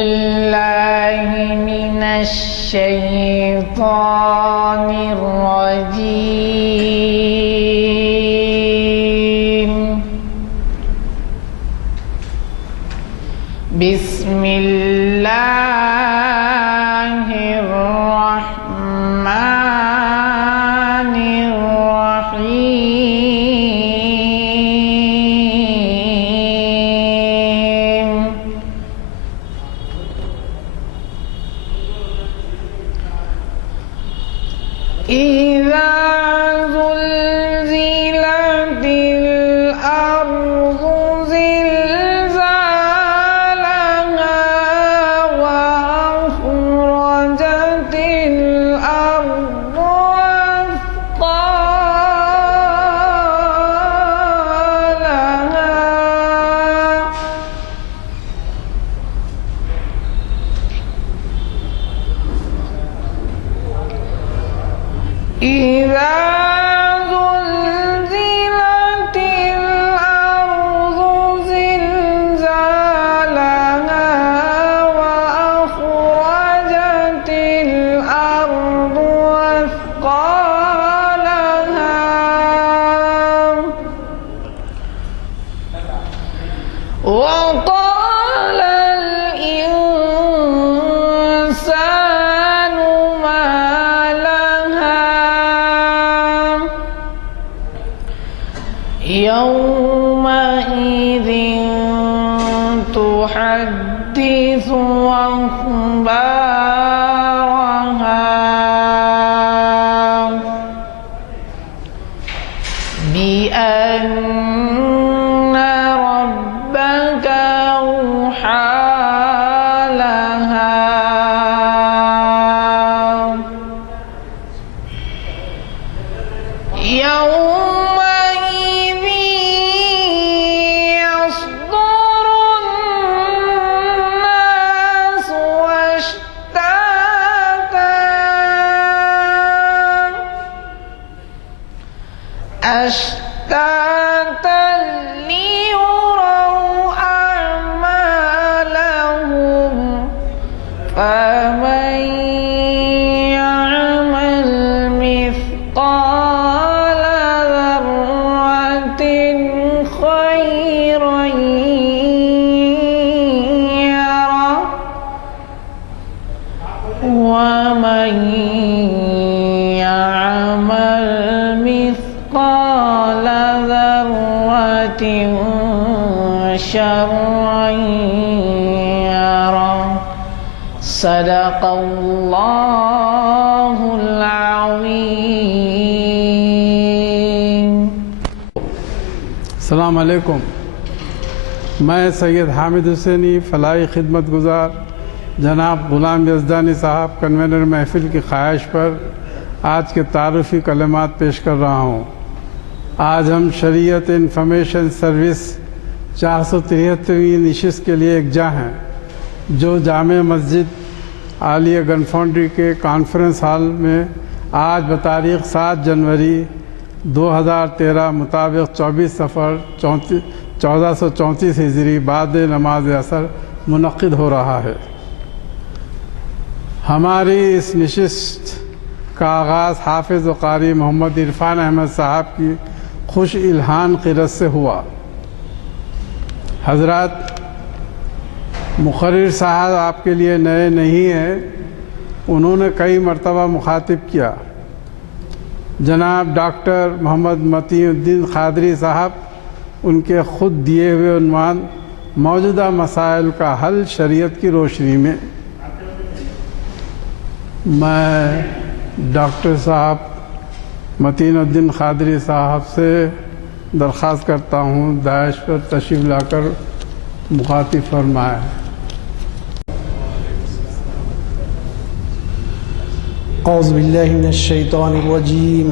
بالله من الشيطان الرجيم. بسم الله الرحمن الرحيم. إذا زلزلت الأرض زلزالها وأخرجت الأرض أثقالها. إذا زلزلت الأرض زلزالها وأخرجت الأرض أثقالها. وقال الإنسان ما لها يومئذ تحدث أخبارها بأن ربك أوحى لها. يومئذ يصدر الناس أشتاتا ليروا أعمالهم. فمن يعمل مثقال ذرة خيرا يره ومن يعمل مثقال ذرة شرا يره. صدق الله العظيم. السلام علیکم. میں سید حامد حسینی فلاحی خدمت گزار جناب غلام یزدانی صاحب کنوینر محفل کی خواہش پر آج کے تعارفی کلمات پیش کر رہا ہوں. آج ہم شریعت انفارمیشن سروس 473ویں نشست کے لیے یکجا ہیں جو جامع مسجد عالیہ گن فاؤنڈری کے کانفرنس ہال میں آج بتاریخ 7 جنوری 2013 مطابق 24 صفر 1434 ہجری بعد نماز عصر منعقد ہو رہا ہے. ہماری اس نشست کا آغاز حافظ و قاری محمد عرفان احمد صاحب کی خوش الہان قرت سے ہوا. حضرات، مقرر صاحب آپ کے لیے نئے نہیں ہیں. انہوں نے کئی مرتبہ مخاطب کیا. جناب ڈاکٹر محمد متی الدین قادری صاحب ان کے خود دیے ہوئے عنوان موجودہ مسائل کا حل شریعت کی روشنی میں. میں ڈاکٹر صاحب متین الدین قادری صاحب سے درخواست کرتا ہوں داعش پر تشریف لا کر مخاطب فرمائیں. اعوذ باللہ من الشیطان الرجیم.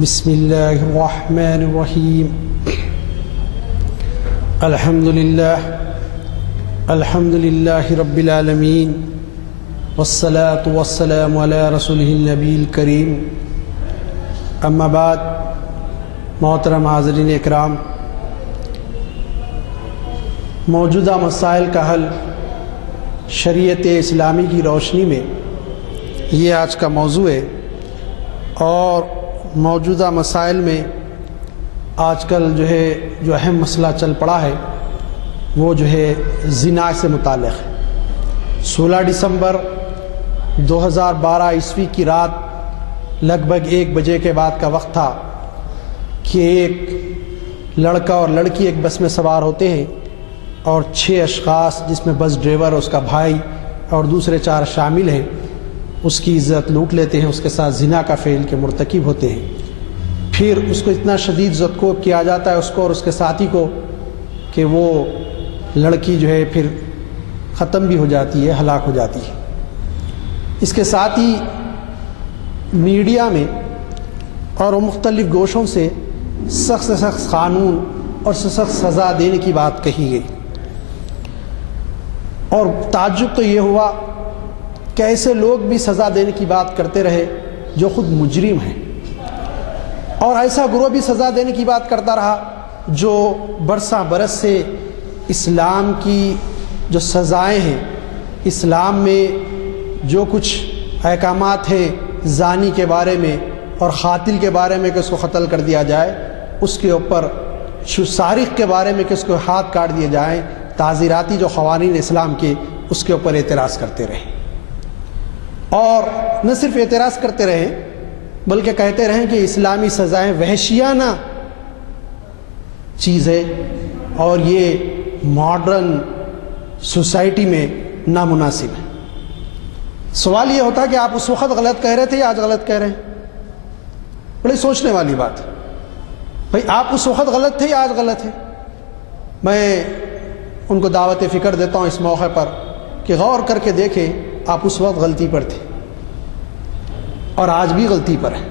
بسم اللہ الرحمن الرحیم. الحمد للہ رب العالمین والصلاة والسلام علی رسولہ النبی الکریم. اما بعد، محترم حاضرین اکرام، موجودہ مسائل کا حل شریعت اسلامی کی روشنی میں یہ آج کا موضوع ہے، اور موجودہ مسائل میں آج کل جو اہم مسئلہ چل پڑا ہے وہ زنا سے متعلق ہے۔ 16 دسمبر 2012 عیسوی کی رات لگ بھگ 1 بجے کے بعد کا وقت تھا کہ ایک لڑکا اور لڑکی ایک بس میں سوار ہوتے ہیں اور 6 اشخاص جس میں بس ڈرائیور، اس کا بھائی اور دوسرے 4 شامل ہیں، اس کی عزت لوٹ لیتے ہیں، اس کے ساتھ زنا کا فعل کے مرتکب ہوتے ہیں۔ پھر اس کو اتنا شدید زدکوب کیا جاتا ہے، اس کو اور اس کے ساتھی کو، کہ وہ لڑکی پھر ختم بھی ہو جاتی ہے، ہلاک ہو جاتی ہے۔ اس کے ساتھ ہی میڈیا میں اور مختلف گوشوں سے سخت سے سخت قانون اور سخت سزا دینے کی بات کہی گئی، اور تعجب تو یہ ہوا کہ ایسے لوگ بھی سزا دینے کی بات کرتے رہے جو خود مجرم ہیں، اور ایسا گروہ بھی سزا دینے کی بات کرتا رہا جو برساں برس سے اسلام کی جو سزائیں ہیں، اسلام میں جو کچھ احکامات ہیں زانی کے بارے میں اور قاتل کے بارے میں کہ اس کو قتل کر دیا جائے، اس کے اوپر سارق کے بارے میں کہ اس کو ہاتھ کاٹ دیے جائیں، تعزیراتی جو قوانین اسلام کے، اس کے اوپر اعتراض کرتے رہے، اور نہ صرف اعتراض کرتے رہے بلکہ کہتے رہیں کہ اسلامی سزائیں وحشیانہ چیز ہے اور یہ ماڈرن سوسائٹی میں نامناسب ہے۔ سوال یہ ہوتا کہ آپ اس وقت غلط کہہ رہے تھے یا آج غلط کہہ رہے ہیں؟ بڑی سوچنے والی بات ہے بھائی، آپ اس وقت غلط تھے یا آج غلط ہے؟ میں ان کو دعوت فکر دیتا ہوں اس موقع پر کہ غور کر کے دیکھیں آپ اس وقت غلطی پر تھے اور آج بھی غلطی پر ہیں،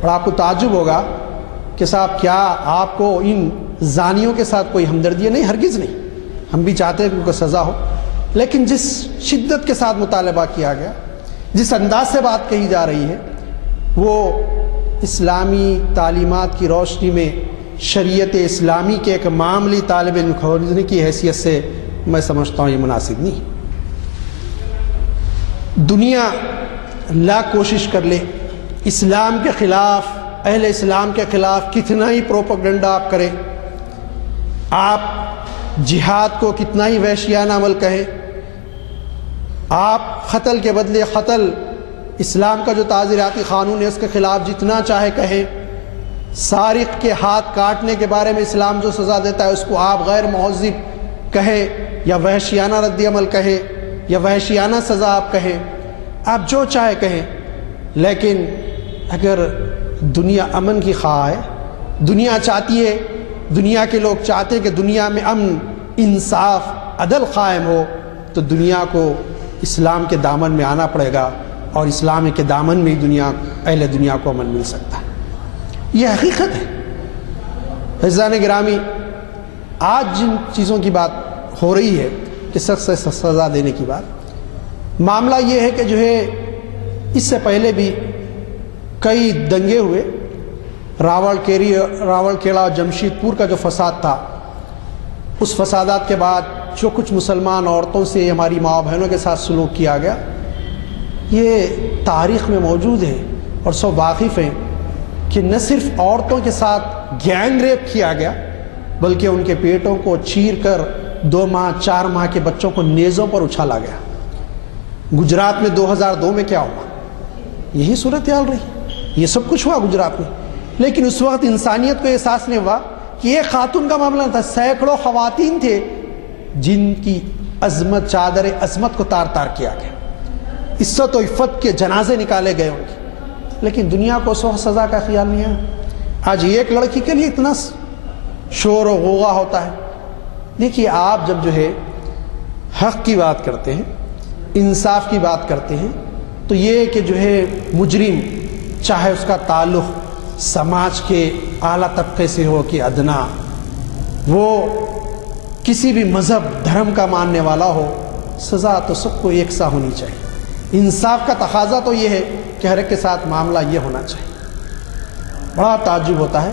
اور آپ کو تعجب ہوگا کہ صاحب کیا آپ کو ان زانیوں کے ساتھ کوئی ہمدردی ہے؟ نہیں، ہرگز نہیں، ہم بھی چاہتے ہیں کہ ان کو سزا ہو، لیکن جس شدت کے ساتھ مطالبہ کیا گیا، جس انداز سے بات کہی جا رہی ہے، وہ اسلامی تعلیمات کی روشنی میں شریعت اسلامی کے ایک معاملی طالب علم ہونے کی حیثیت سے میں سمجھتا ہوں یہ مناسب نہیں۔ دنیا لاکھ کوشش کر لے، اسلام کے خلاف، اہل اسلام کے خلاف کتنا ہی پروپیگنڈا آپ کریں، آپ جہاد کو کتنا ہی وحشیانہ عمل کہیں، آپ قتل کے بدلے قتل، اسلام کا جو تعزیراتی قانون ہے اس کے خلاف جتنا چاہے کہیں، سارق کے ہاتھ کاٹنے کے بارے میں اسلام جو سزا دیتا ہے اس کو آپ غیر مہذب کہیں یا وحشیانہ رد عمل کہیں یا وحشیانہ سزا آپ کہیں، آپ جو چاہے کہیں، لیکن اگر دنیا امن کی خواہ ہے، دنیا چاہتی ہے، دنیا کے لوگ چاہتے ہیں کہ دنیا میں امن، انصاف، عدل قائم ہو، تو دنیا کو اسلام کے دامن میں آنا پڑے گا، اور اسلام کے دامن میں ہی اہل دنیا کو امن مل سکتا ہے۔ یہ حقیقت ہے۔ عزیزان گرامی، آج جن چیزوں کی بات ہو رہی ہے کہ سخت سے سخت سزا دینے کی بات، معاملہ یہ ہے کہ اس سے پہلے بھی کئی دنگے ہوئے، راول کیلا اور جمشید پور کا جو فساد تھا، اس فسادات کے بعد جو کچھ مسلمان عورتوں سے، ہماری ماں بہنوں کے ساتھ سلوک کیا گیا، یہ تاریخ میں موجود ہے، اور سب واقف ہیں کہ نہ صرف عورتوں کے ساتھ گینگ ریپ کیا گیا بلکہ ان کے پیٹوں کو چیر کر 2 ماہ 4 ماہ کے بچوں کو نیزوں پر اچھالا گیا۔ گجرات میں 2002 میں کیا ہوا؟ یہی صورتحال رہی، یہ سب کچھ ہوا گجرات میں، لیکن اس وقت انسانیت کو احساس نہیں ہوا کہ ایک خاتون کا معاملہ تھا، سینکڑوں خواتین تھے جن کی عظمت، چادر عظمت کو تار تار کیا گیا، عزت و عفت کے جنازے نکالے گئے ان کے، لیکن دنیا کو اس وقت سزا کا خیال نہیں ہے۔ آج ایک لڑکی کے لیے اتنا شور و غوغا ہوتا ہے۔ دیکھیے، آپ جب حق کی بات کرتے ہیں، انصاف کی بات کرتے ہیں، تو یہ کہ مجرم، چاہے اس کا تعلق سماج کے اعلیٰ طبقے سے ہو کہ ادنا، وہ کسی بھی مذہب دھرم کا ماننے والا ہو، سزا تو سب کو یکساں ہونی چاہیے۔ انصاف کا تقاضا تو یہ ہے کہ ہر ایک کے ساتھ معاملہ یہ ہونا چاہیے۔ بڑا تعجب ہوتا ہے،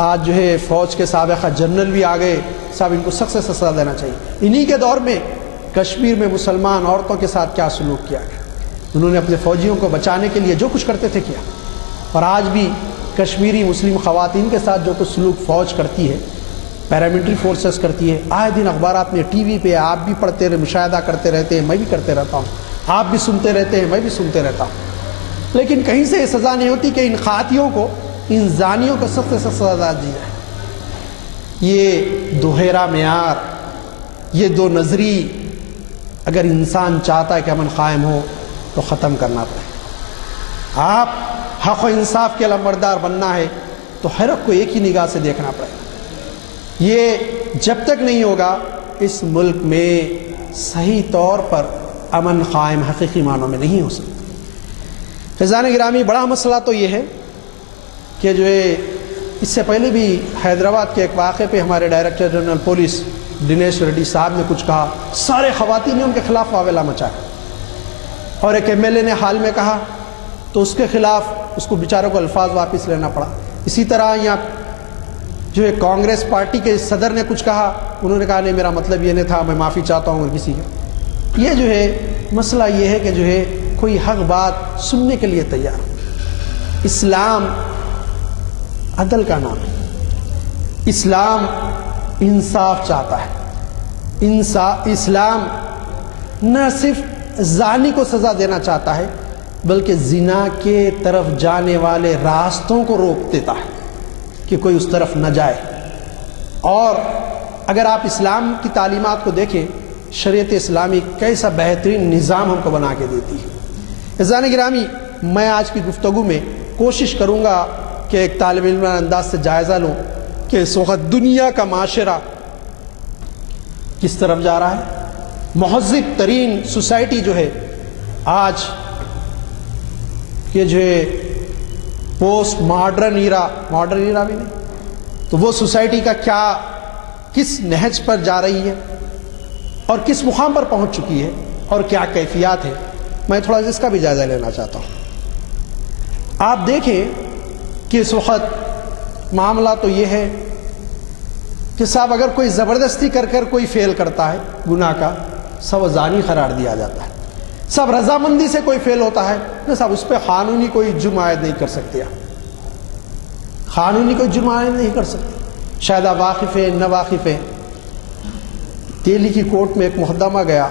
آج فوج کے سابقہ جنرل بھی آ گئے، صاحب ان کو سخت سے سزا دینا چاہیے۔ انہی کے دور میں کشمیر میں مسلمان عورتوں کے ساتھ کیا سلوک کیا گیا. انہوں نے اپنے فوجیوں کو بچانے کے لیے جو کچھ کرتے تھے کیا. اور آج بھی کشمیری مسلم خواتین کے ساتھ جو کچھ سلوک فوج کرتی ہے، پیراملٹری فورسز کرتی ہے، آئے دن اخبارات میں ٹی وی پہ آپ بھی پڑھتے رہے، مشاہدہ کرتے رہتے ہیں، میں بھی کرتے رہتا ہوں، آپ بھی سنتے رہتے ہیں، میں بھی سنتے رہتا ہوں. لیکن کہیں سے یہ سزا نہیں ہوتی کہ ان خاتیوں کو، ان زانیوں کو سخت سے سخت سزا دی جائے. یہ دوہرا معیار، یہ دو نظری اگر انسان چاہتا ہے کہ امن قائم ہو تو ختم کرنا پڑے. آپ حق و انصاف کے علمبردار بننا ہے تو ہر ایک کو ایک ہی نگاہ سے دیکھنا پڑے گا. یہ جب تک نہیں ہوگا اس ملک میں صحیح طور پر امن قائم حقیقی معنوں میں نہیں ہو سکتا. فیضان گرامی، بڑا مسئلہ تو یہ ہے کہ جو ہے اس سے پہلے بھی حیدرآباد کے ایک واقعے پہ ہمارے director general police Dinesh ready صاحب نے کچھ کہا، سارے خواتین نے ان کے خلاف واویلا مچایا، اور ایک ایم ایل اے نے حال میں کہا تو اس کے خلاف اس کو بیچاروں کو الفاظ واپس لینا پڑا. اسی طرح یہاں جو ہے کانگریس پارٹی کے صدر نے کچھ کہا، انہوں نے کہا نہیں میرا مطلب یہ نہیں تھا، میں معافی چاہتا ہوں کسی کا. یہ جو ہے مسئلہ یہ ہے کہ جو ہے کوئی حق بات سننے کے لیے تیار. اسلام عدل کا نام ہے، اسلام انصاف چاہتا ہے. اسلام نہ صرف زانی کو سزا دینا چاہتا ہے بلکہ زنا کے طرف جانے والے راستوں کو روک دیتا ہے کہ کوئی اس طرف نہ جائے. اور اگر آپ اسلام کی تعلیمات کو دیکھیں، شریعت اسلامی کیسا بہترین نظام ہم کو بنا کے دیتی ہے. عزیزان گرامی، میں آج کی گفتگو میں کوشش کروں گا کہ ایک طالب علم انداز سے جائزہ لوں کہ اس وقت دنیا کا معاشرہ کس طرف جا رہا ہے. مہذب ترین سوسائٹی جو ہے آج کہ جو ہے پوسٹ ماڈرن ایرا بھی نہیں تو وہ سوسائٹی کا کیا، کس نہج پر جا رہی ہے اور کس مقام پر پہنچ چکی ہے اور کیا کیفیات ہے، میں تھوڑا اس کا بھی جائزہ لینا چاہتا ہوں. آپ دیکھیں کہ اس وقت معاملہ تو یہ ہے کہ صاحب اگر کوئی زبردستی کر کوئی فعل کرتا ہے گناہ کا، سب زانی قرار دیا جاتا ہے. سب رضامندی سے کوئی فعل ہوتا ہے نا صاحب، اس پہ قانونی کوئی جرم عائد نہیں کر سکتے، قانونی کوئی جرم عائد نہیں کر سکتے. شاید آپ واقف ہیں نہ واقف ہیں، دہلی کی کورٹ میں ایک مقدمہ گیا،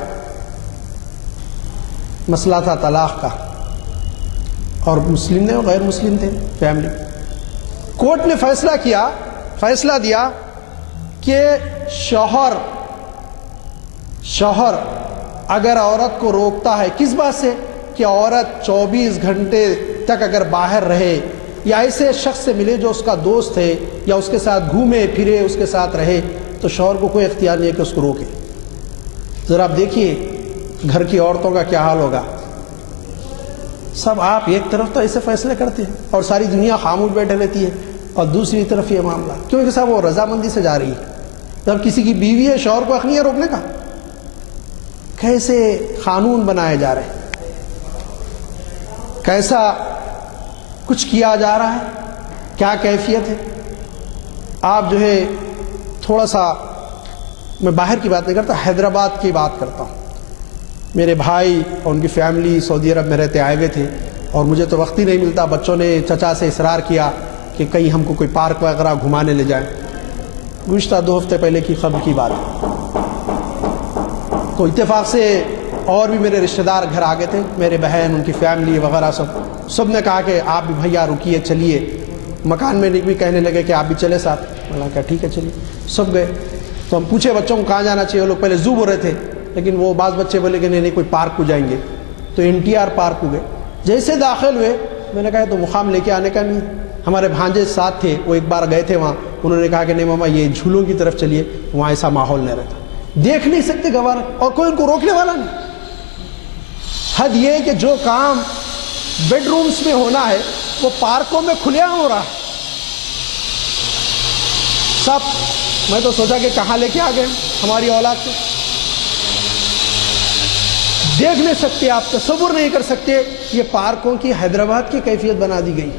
مسئلہ تھا طلاق کا، اور مسلم نے غیر مسلم تھے فیملی. کورٹ نے فیصلہ دیا کہ شوہر اگر عورت کو روکتا ہے، کس بات سے کہ عورت 24 گھنٹے تک اگر باہر رہے یا ایسے شخص سے ملے جو اس کا دوست ہے یا اس کے ساتھ گھومے پھرے، اس کے ساتھ رہے، تو شوہر کو کوئی اختیار نہیں ہے کہ اس کو روکے. ذرا آپ دیکھیے گھر کی عورتوں کا کیا حال ہوگا. سب آپ ایک طرف تو ایسے فیصلے کرتے ہیں اور ساری دنیا خاموش بیٹھے رہتی ہے، اور دوسری طرف یہ معاملہ کیونکہ صاحب وہ رضامندی سے جا رہی ہے. جب کسی کی بیوی ہے، شوہر کو حق نہیں ہے روکنے کا. کیسے قانون بنائے جا رہے ہیں، کیسا کچھ کیا جا رہا ہے، کیا کیفیت ہے. آپ جو ہے تھوڑا سا، میں باہر کی بات نہیں کرتا، حیدرآباد کی بات کرتا ہوں. میرے بھائی اور ان کی فیملی سعودی عرب میں رہتے آئے ہوئے تھے، اور مجھے تو وقت ہی نہیں ملتا. بچوں نے چچا سے اصرار کیا کہ کہیں ہم کو کوئی پارک وغیرہ گھمانے لے جائیں. گزشتہ 2 ہفتے پہلے کی خبر کی بات ہے. تو اتفاق سے اور بھی میرے رشتہ دار گھر آ گئے تھے، میرے بہن، ان کی فیملی وغیرہ سب نے کہا کہ آپ بھی بھیا رکیے، چلیے. مکان میں بھی کہنے لگے کہ آپ بھی چلے ساتھ. میں نے کہا ٹھیک ہے چلیے. سب گئے. تو ہم پوچھے بچوں کو کہاں جانا چاہیے، وہ لوگ پہلے زو بول رہے تھے، لیکن وہ بعض بچے بولے کہ نہیں کوئی پارک کو جائیں گے. تو NTR پارک کو گئے. جیسے داخل ہوئے میں نے کہا تو مقام لے کے آنے کا نہیں. ہمارے بھانجے ساتھ تھے، وہ ایک بار گئے تھے وہاں، انہوں نے کہا کہ نہیں ماما یہ جھولوں کی طرف چلیے، وہاں ایسا ماحول نہیں رہتا، دیکھ نہیں سکتے گوارا، اور کوئی ان کو روکنے والا نہیں. حد یہ کہ جو کام بیڈ رومز میں ہونا ہے وہ پارکوں میں کھلیا ہو رہا ہے. سب میں تو سوچا کہ کہاں لے کے آ گئے ہماری اولاد کو. دیکھ نہیں سکتے، آپ تصور نہیں کر سکتے. یہ پارکوں کی حیدرآباد کی کیفیت بنا دی گئی،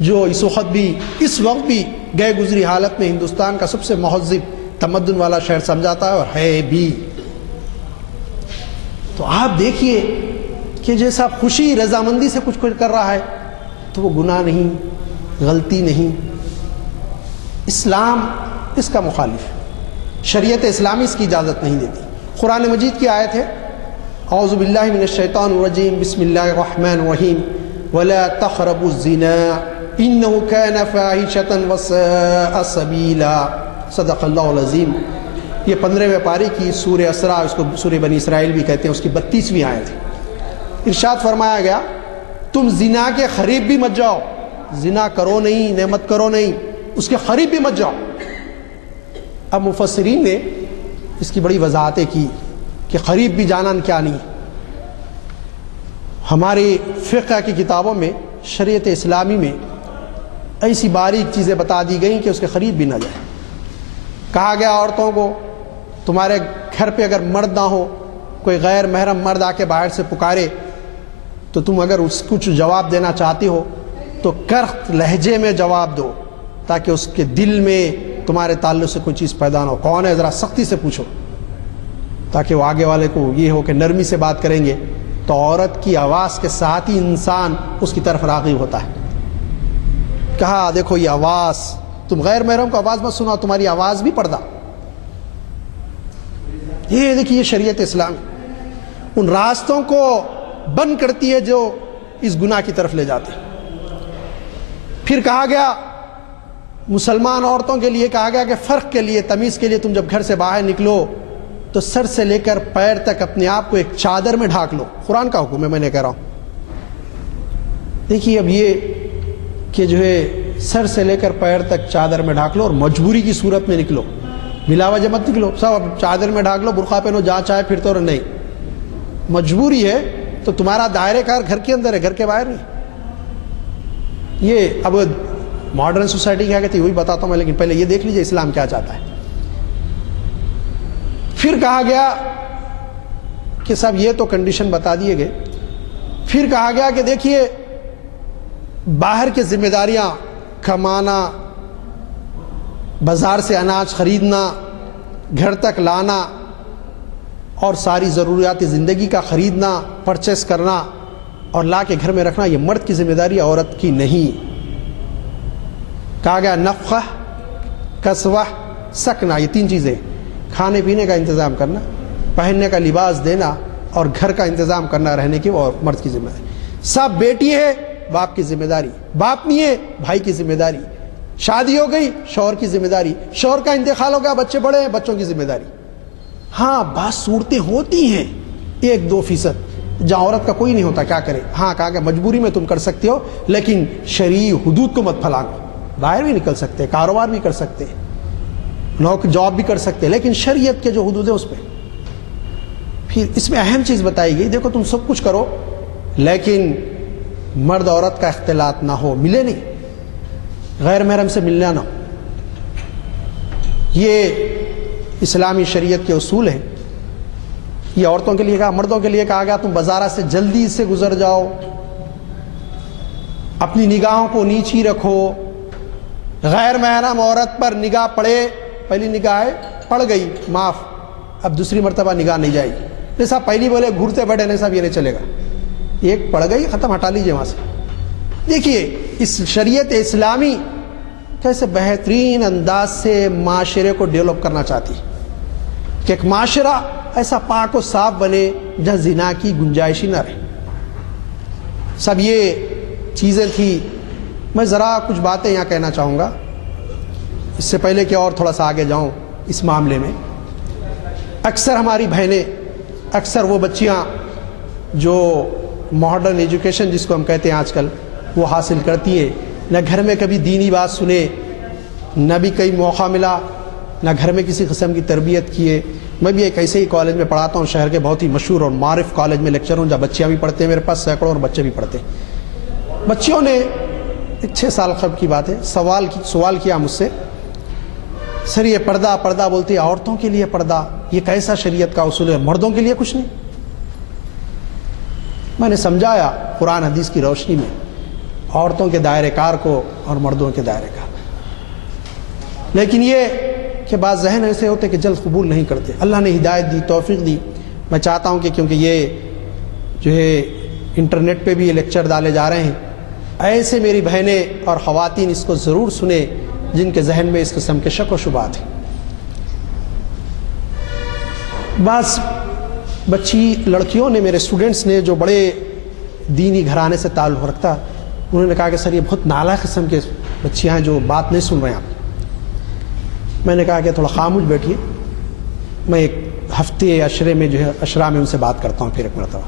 جو اس وقت بھی گئے گزری حالت میں ہندوستان کا سب سے مہذب تمدن والا شہر سمجھاتا ہے، اور ہے بھی. تو آپ دیکھیے کہ جیسا خوشی رضامندی سے کچھ کر رہا ہے تو وہ گناہ نہیں، غلطی نہیں. اسلام اس کا مخالف ہے، شریعت اسلامی اس کی اجازت نہیں دیتی. قرآن مجید کی آیت ہے اعوذ باللہ من الشیطان الرجیم بسم اللہ الرحمن الرحیم ولا تقربوا الزنا انه كان فاحشة وساء سبیلا. صدق اللہ العظیم. یہ 15ویں پارے کی سورہ اسراء، اس کو سورہ بنی اسرائیل بھی کہتے ہیں، اس کی 32ویں آیت ہے. ارشاد فرمایا گیا تم زنا کے قریب بھی مت جاؤ. زنا کرو نہیں، نعمت کرو نہیں، اس کے قریب بھی مت جاؤ. اب مفسرین نے اس کی بڑی وضاحتیں کی کہ قریب بھی جانا کیا نہیں. ہماری فقہ کی کتابوں میں، شریعت اسلامی میں ایسی باریک چیزیں بتا دی گئیں کہ اس کے قریب بھی نہ جائے. کہا گیا عورتوں کو تمہارے گھر پہ اگر مرد نہ ہو، کوئی غیر محرم مرد آ کے باہر سے پکارے تو تم اگر اس کو کچھ جواب دینا چاہتے ہو تو کرخت لہجے میں جواب دو تاکہ اس کے دل میں تمہارے تعلق سے کوئی چیز پیدا نہ ہو. کون ہے ذرا سختی سے پوچھو تاکہ وہ آگے والے کو یہ ہو کہ نرمی سے بات کریں گے تو عورت کی آواز کے ساتھ ہی انسان اس کی طرف راغب ہوتا ہے. کہا دیکھو یہ آواز، تم غیر محرم کو آواز مت سناؤ، تمہاری آواز بھی پردہ. یہ دیکھیے یہ شریعت اسلام ان راستوں کو بند کرتی ہے جو اس گناہ کی طرف لے جاتے ہیں. پھر کہا گیا مسلمان عورتوں کے لیے کہا گیا کہ فرق کے لیے، تمیز کے لیے تم جب گھر سے باہر نکلو تو سر سے لے کر پیر تک اپنے آپ کو ایک چادر میں ڈھانک لو. قرآن کا حکم ہے، میں نے کہہ رہا ہوں. دیکھیے اب یہ کہ جو ہے سر سے لے کر پیر تک چادر میں ڈھانک لو اور مجبوری کی صورت میں نکلو، بلا وجہ مت نکلو. سب اب چادر میں ڈھانک لو، برقع پہنو، جہاں چاہے پھر تو نہیں. مجبوری ہے تو تمہارا دائرے کار گھر کے اندر ہے، گھر کے باہر نہیں. یہ اب ماڈرن سوسائٹی کیا کہتی ہے وہی بتاتا ہوں میں، لیکن پہلے یہ دیکھ لیجئے اسلام کیا چاہتا ہے. پھر کہا گیا کہ صاحب یہ تو کنڈیشن بتا دیے گئے. پھر کہا گیا کہ دیکھیے باہر کی ذمہ داریاں، کمانا، بازار سے اناج خریدنا، گھر تک لانا اور ساری ضروریات زندگی کا خریدنا، پرچیز کرنا اور لا کے گھر میں رکھنا، یہ مرد کی ذمہ داری، عورت کی نہیں. کہا گیا نفقہ، کسوہ، سکنا، یہ 3 چیزیں، کھانے پینے کا انتظام کرنا، پہننے کا لباس دینا اور گھر کا انتظام کرنا، رہنے کی، اور مرد کی ذمہ داری. سب بیٹی ہے باپ کی ذمہ داری، باپ نہیں ہے بھائی کی ذمہ داری، شادی ہو گئی شوہر کی ذمہ داری، شوہر کا انتقال ہو گیا بچے بڑے ہیں بچوں کی ذمہ داری. ہاں بعض صورتیں ہوتی ہیں 1-2% جہاں عورت کا کوئی نہیں ہوتا، کیا کرے. ہاں کہا کہ مجبوری میں تم کر سکتے ہو لیکن شرعی حدود کو مت پھلانو. باہر بھی نکل سکتے، کاروبار بھی کر سکتے، جاب بھی کر سکتے، لیکن شریعت کے جو حدود ہیں اس پہ. پھر اس میں اہم چیز بتائی گئی، دیکھو تم سب کچھ کرو لیکن مرد عورت کا اختلاط نہ ہو، ملے نہیں، غیر محرم سے ملنا نہ ہو. یہ اسلامی شریعت کے اصول ہیں. یہ عورتوں کے لیے کہا. مردوں کے لیے کہا گیا تم بازارہ سے جلدی سے گزر جاؤ، اپنی نگاہوں کو نیچی رکھو. غیر محرم عورت پر نگاہ پڑے، پہلی نگاہ ہے پڑ گئی معاف، اب دوسری مرتبہ نگاہ نہیں جائے گی. نہیں صاحب پہلی بولے گھرتے بیٹھے، نہیں صاحب یہ نہیں چلے گا، ایک پڑ گئی ختم، ہٹا لیجئے وہاں سے. دیکھیے اس شریعت اسلامی کیسے بہترین انداز سے معاشرے کو ڈیولپ کرنا چاہتی ہے کہ ایک معاشرہ ایسا پاک و صاف بنے جہاں زنا کی گنجائش ہی نہ رہے. سب یہ چیزیں تھی. میں ذرا کچھ باتیں یہاں کہنا چاہوں گا اس سے پہلے کہ اور تھوڑا سا آگے جاؤں اس معاملے میں. اکثر ہماری بہنیں، اکثر وہ بچیاں جو ماڈرن ایجوکیشن جس کو ہم کہتے ہیں آج کل، وہ حاصل کرتی ہیں، نہ گھر میں کبھی دینی بات سنے، نہ بھی کئی موقع ملا، نہ گھر میں کسی قسم کی تربیت کیے. میں بھی ایک ایسے ہی کالج میں پڑھاتا ہوں، شہر کے بہت ہی مشہور اور معروف کالج میں لیکچر ہوں جہاں بچیاں بھی پڑھتے ہیں، میرے پاس سینکڑوں اور بچے بھی پڑھتے ہیں. بچیوں نے 6 سال قبل کی بات ہے سوال کیا مجھ سے، سر یہ پردہ پردہ بولتی ہے، عورتوں کے لیے پردہ یہ کیسا شریعت کا اصول ہے، مردوں کے لیے کچھ نہیں. میں نے سمجھایا قرآن حدیث کی روشنی میں عورتوں کے دائرے کار کو اور مردوں کے دائرے کار. لیکن یہ کہ بعض ذہن ایسے ہوتے کہ جلد قبول نہیں کرتے. اللہ نے ہدایت دی، توفیق دی. میں چاہتا ہوں کہ کیونکہ یہ جو ہے انٹرنیٹ پہ بھی یہ لیکچر ڈالے جا رہے ہیں، ایسے میری بہنیں اور خواتین اس کو ضرور سنیں جن کے ذہن میں اس قسم کے شک و شبہات ہیں۔ بعض بچی لڑکیوں نے، میرے اسٹوڈنٹس نے جو بڑے دینی گھرانے سے تعلق رکھتا، انہوں نے کہا کہ سر یہ بہت نالائق قسم کے بچیاں ہیں جو بات نہیں سن رہے ہیں آپ۔ میں نے کہا کہ تھوڑا خاموش بیٹھیے، میں ایک ہفتے عشرے میں جو ہے عشرہ میں ان سے بات کرتا ہوں، پھر ایک مرتبہ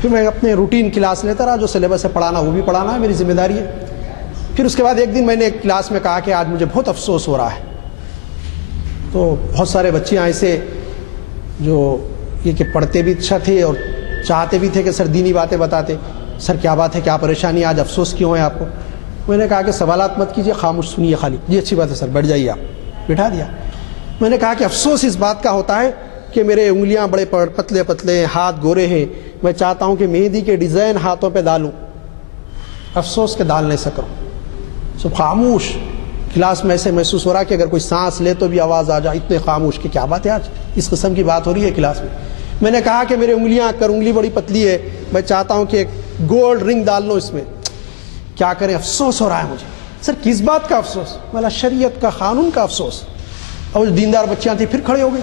پھر میں اپنے روٹین کلاس لیتا رہا، جو سلیبس ہے پڑھانا وہ بھی پڑھانا ہے، میری ذمہ داری ہے۔ پھر اس کے بعد ایک دن میں نے ایک کلاس میں کہا کہ آج مجھے بہت افسوس ہو رہا ہے۔ تو بہت سارے بچیاں ایسے جو یہ کہ پڑھتے بھی اچھا تھے اور چاہتے بھی تھے کہ سر دینی باتیں بتاتے، سر کیا بات ہے، کیا پریشانی، آج افسوس کیوں ہے آپ کو؟ میں نے کہا کہ سوالات مت کیجیے، خاموش سنیے خالی۔ جی اچھی بات ہے سر، بیٹھ جائیے آپ۔ بٹھا دیا۔ میں نے کہا کہ افسوس اس بات کا ہوتا ہے کہ میرے انگلیاں بڑے پتلے پتلے ہیں، ہاتھ گورے ہیں، میں چاہتا ہوں کہ مہندی کے ڈیزائن ہاتھوں پہ ڈالوں، افسوس کے ڈال نہیں سکوں۔ سب خاموش۔ کلاس میں ایسے محسوس ہو رہا کہ اگر کوئی سانس لے تو بھی آواز آ جائے، اتنے خاموش کہ کیا بات ہے، آج اس قسم کی بات ہو رہی ہے کلاس میں۔ میں نے کہا کہ میرے انگلیاں انگلی بڑی پتلی ہے، میں چاہتا ہوں کہ ایک گولڈ رنگ ڈال لوں اس میں، کیا کریں، افسوس ہو رہا ہے مجھے۔ سر کس بات کا افسوس؟ بولا شریعت کا، قانون کا افسوس۔ اور جو دیندار بچیاں تھیں پھر کھڑے ہو گئے،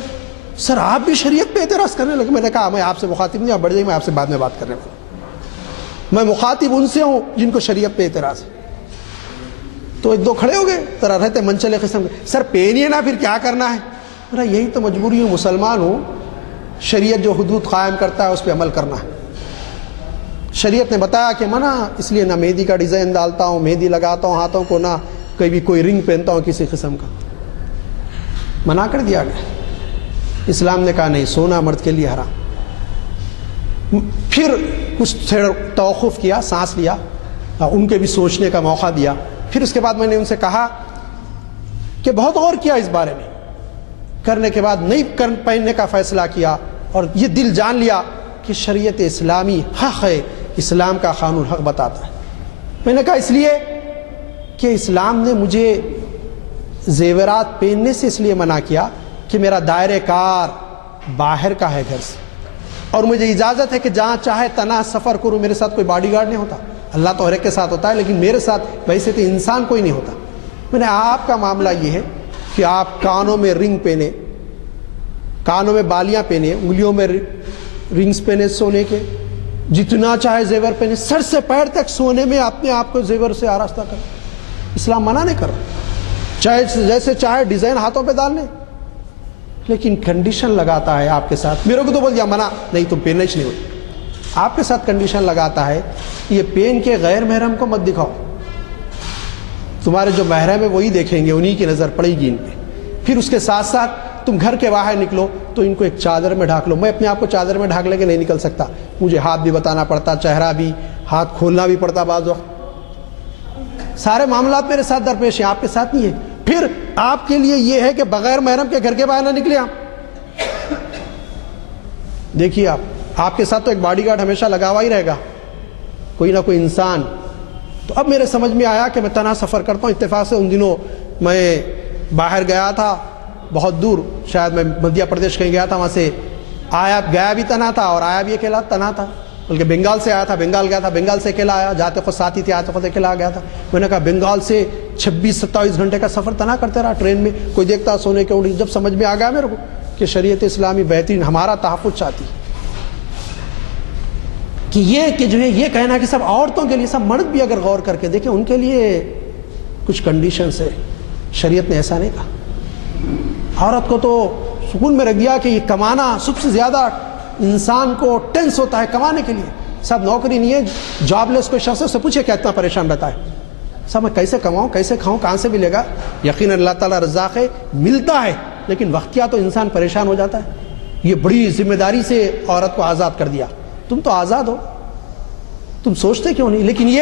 سر آپ بھی شریعت پہ اعتراض کرنے لگے۔ میں نے کہا میں آپ سے مخاطب نہیں، آپ بڑھ جائیے، میں آپ سے بعد میں بات کرنے والا ہوں۔ میں مخاطب ان سے ہوں جن کو شریعت پہ اعتراض ہے۔ تو ایک دو کھڑے ہو گئے، ذرا رہتے منچلے قسم کے، سر پہنیے نا، پھر کیا کرنا ہے؟ میرا یہی تو مجبوری ہوں، مسلمان ہوں، شریعت جو حدود قائم کرتا ہے اس پہ عمل کرنا ہے۔ شریعت نے بتایا کہ منع، اس لیے نہ مہندی کا ڈیزائن ڈالتا ہوں، مہندی لگاتا ہوں ہاتھوں کو، نہ کبھی کوئی رنگ پہنتا ہوں کسی قسم کا، منع کر دیا گیا۔ اسلام نے کہا نہیں، سونا مرد کے لیے حرام۔ پھر کچھ توقف کیا، سانس لیا، ان کے بھی سوچنے کا موقع دیا۔ پھر اس کے بعد میں نے ان سے کہا کہ بہت غور کیا اس بارے میں، کرنے کے بعد نہیں پہننے کا فیصلہ کیا، اور یہ دل جان لیا کہ شریعت اسلامی حق ہے، اسلام کا قانون حق بتاتا ہے۔ میں نے کہا اس لیے کہ اسلام نے مجھے زیورات پہننے سے اس لیے منع کیا کہ میرا دائرہ کار باہر کا ہے گھر سے، اور مجھے اجازت ہے کہ جہاں چاہے تنہا سفر کروں، میرے ساتھ کوئی باڈی گارڈ نہیں ہوتا۔ اللہ تو ہر ایک کے ساتھ ہوتا ہے، لیکن میرے ساتھ ویسے تو انسان کوئی نہیں ہوتا۔ میں نے آپ کا معاملہ یہ ہے کہ آپ کانوں میں رنگ پہنے، کانوں میں بالیاں پہنے، انگلیوں میں رنگز پہنے سونے کے، جتنا چاہے زیور پہنے، سر سے پیر تک سونے میں اپنے آپ کو زیور سے آراستہ کریں۔ اسلام منع نہیں کر رہا، چاہے جیسے چاہے ڈیزائن ہاتھوں پہ ڈال لیں، لیکن کنڈیشن لگاتا ہے آپ کے ساتھ۔ میرے کو تو بول دیا منع، نہیں تم پہننا ہی نہیں ہوئی، آپ کے ساتھ کنڈیشن لگاتا ہے، یہ پہن کے غیر محرم کو مت دکھاؤ، تمہارے جو محرم ہے وہی دیکھیں گے، انہی کی نظر پڑے گی ان پہ۔ پھر اس کے ساتھ ساتھ تم گھر کے باہر نکلو تو ان کو ایک چادر میں ڈھانک لو۔ میں اپنے آپ کو چادر میں ڈھانک لے کے نہیں نکل سکتا، مجھے ہاتھ بھی بتانا پڑتا، چہرہ بھی، ہاتھ کھولنا بھی پڑتا بعض وقت، سارے معاملات میرے ساتھ درپیش ہیں، آپ کے ساتھ نہیں ہے۔ پھر آپ کے لیے یہ ہے کہ بغیر محرم کے گھر کے باہر نہ نکلے آپ۔ دیکھیے آپ کے ساتھ تو ایک باڈی گارڈ ہمیشہ لگا ہوا ہی رہے گا، کوئی نہ کوئی انسان۔ تو اب میرے سمجھ میں آیا کہ میں تنہا سفر کرتا ہوں۔ اتفاق سے ان دنوں میں باہر گیا تھا، بہت دور، شاید میں مدھیہ پردیش کہیں گیا تھا، وہاں سے گیا بھی تنہا تھا اور آیا بھی اکیلا تنہا تھا، بلکہ بنگال سے آیا تھا، بنگال گیا تھا، بنگال سے اکیلا آیا، جاتے خود ساتھی تھے، آتے خود اکیلا گیا تھا۔ میں نے کہا بنگال سے 26-27 گھنٹے کا سفر تنہا کرتے رہا ٹرین میں، کوئی دیکھتا سونے کے اونٹی۔ جب سمجھ میں آ گیا میرے کو کہ شریعت اسلامی بہترین ہمارا تحفظ چاہتی ہے، کہ یہ کہ جو ہے یہ کہنا کہ سب عورتوں کے لیے، سب مرد بھی اگر غور کر کے دیکھیں ان کے لیے کچھ کنڈیشنز ہے، شریعت نے ایسا نہیں کہا۔ عورت کو تو سکون میں رکھ دیا کہ یہ کمانا سب سے زیادہ انسان کو ٹینس ہوتا ہے کمانے کے لیے، سب نوکری نہیں ہے، جاب لیس کوئی شخص سے پوچھے کیا اتنا پریشان رہتا ہے، سب میں کیسے کماؤں، کیسے کھاؤں، کہاں سے ملے گا؟ یقین اللہ تعالیٰ رزاق ہے، ملتا ہے، لیکن وقتیہ تو انسان پریشان ہو جاتا ہے۔ یہ بڑی ذمہ داری سے عورت کو آزاد کر دیا، تم تو آزاد ہو، تم سوچتے کیوں نہیں؟ لیکن یہ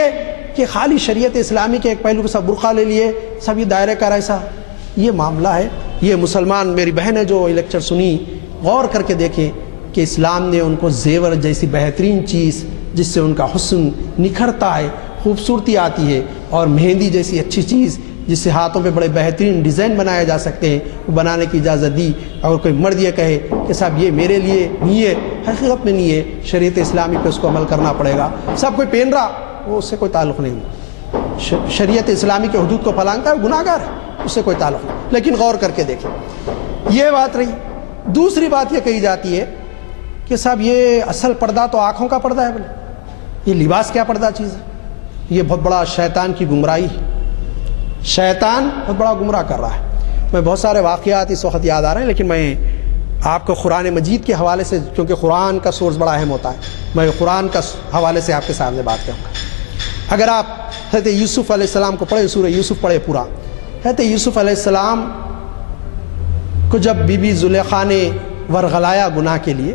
کہ خالی شریعت اسلامی کے ایک پہلو کے ساتھ برقع لے لیے، سب یہ دائرے کا ایسا، یہ معاملہ ہے۔ یہ مسلمان میری بہن ہے جو لیکچر سنی، غور کر کے دیکھیں کہ اسلام نے ان کو زیور جیسی بہترین چیز جس سے ان کا حسن نکھرتا ہے، خوبصورتی آتی ہے، اور مہندی جیسی اچھی چیز جس سے ہاتھوں پہ بڑے بہترین ڈیزائن بنائے جا سکتے ہیں وہ بنانے کی اجازت دی. اگر کوئی مرد یہ کہے کہ صاحب یہ میرے لیے نہیں ہے، حقیقت میں نہیں ہے، شریعت اسلامی پہ اس کو عمل کرنا پڑے گا. سب کوئی پہن رہا وہ اس سے کوئی تعلق نہیں. شریعت اسلامی کے حدود کو پھلانگتا ہے وہ گناہ گار ہے، اس سے کوئی تعلق نہیں. لیکن غور کر کے دیکھیں، یہ بات رہی. دوسری بات یہ کہی جاتی ہے کہ صاحب یہ اصل پردہ تو آنکھوں کا پردہ ہے، بولے یہ لباس کیا پردہ چیز ہے. یہ بہت بڑا شیطان کی گمراہی ہے. شیطان بہت بڑا گمراہ کر رہا ہے. میں بہت سارے واقعات اس وقت یاد آ رہے ہیں، لیکن میں آپ کو قرآن مجید کے حوالے سے، کیونکہ قرآن کا سورس بڑا اہم ہوتا ہے، میں قرآن کا حوالے سے آپ کے سامنے بات کروں گا. اگر آپ حضرت یوسف علیہ السلام کو پڑھے، سورہ یوسف پڑھے پورا، حضرت یوسف علیہ السلام کو جب بی بی زلیخا نے ورغلایا گناہ کے لیے،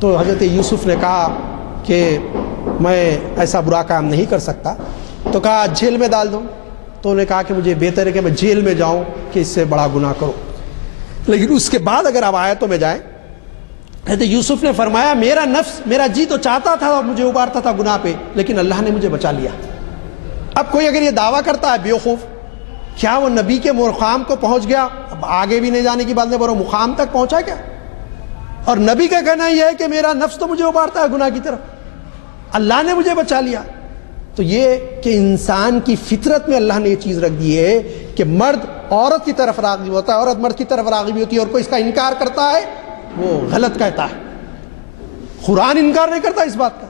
تو حضرت یوسف نے کہا کہ میں ایسا برا کام نہیں کر سکتا. تو کہا جیل میں ڈال دوں. تو انہوں نے کہا کہ مجھے بہتر ہے کہ میں جیل میں جاؤں کہ اس سے بڑا گناہ کروں. لیکن اس کے بعد اگر آپ آیتوں میں جائیں، حضرت یوسف نے فرمایا میرا نفس، میرا جی تو چاہتا تھا اور مجھے ابارتا تھا گناہ پہ، لیکن اللہ نے مجھے بچا لیا. اب کوئی اگر یہ دعویٰ کرتا ہے بیوقوف، کیا وہ نبی کے مقام کو پہنچ گیا؟ اب آگے بھی نہیں جانے کی بات نہیں، بڑا مقام تک پہنچا کیا؟ اور نبی کا کہنا یہ ہے کہ میرا نفس تو مجھے ابارتا ہے گناہ کی طرف، اللہ نے مجھے بچا لیا. تو یہ کہ انسان کی فطرت میں اللہ نے یہ چیز رکھ دی ہے کہ مرد عورت کی طرف راغب ہوتا ہے، عورت مرد کی طرف راغب ہوتی ہے، اور کوئی اس کا انکار کرتا ہے وہ غلط کہتا ہے. قرآن انکار نہیں کرتا اس بات کا،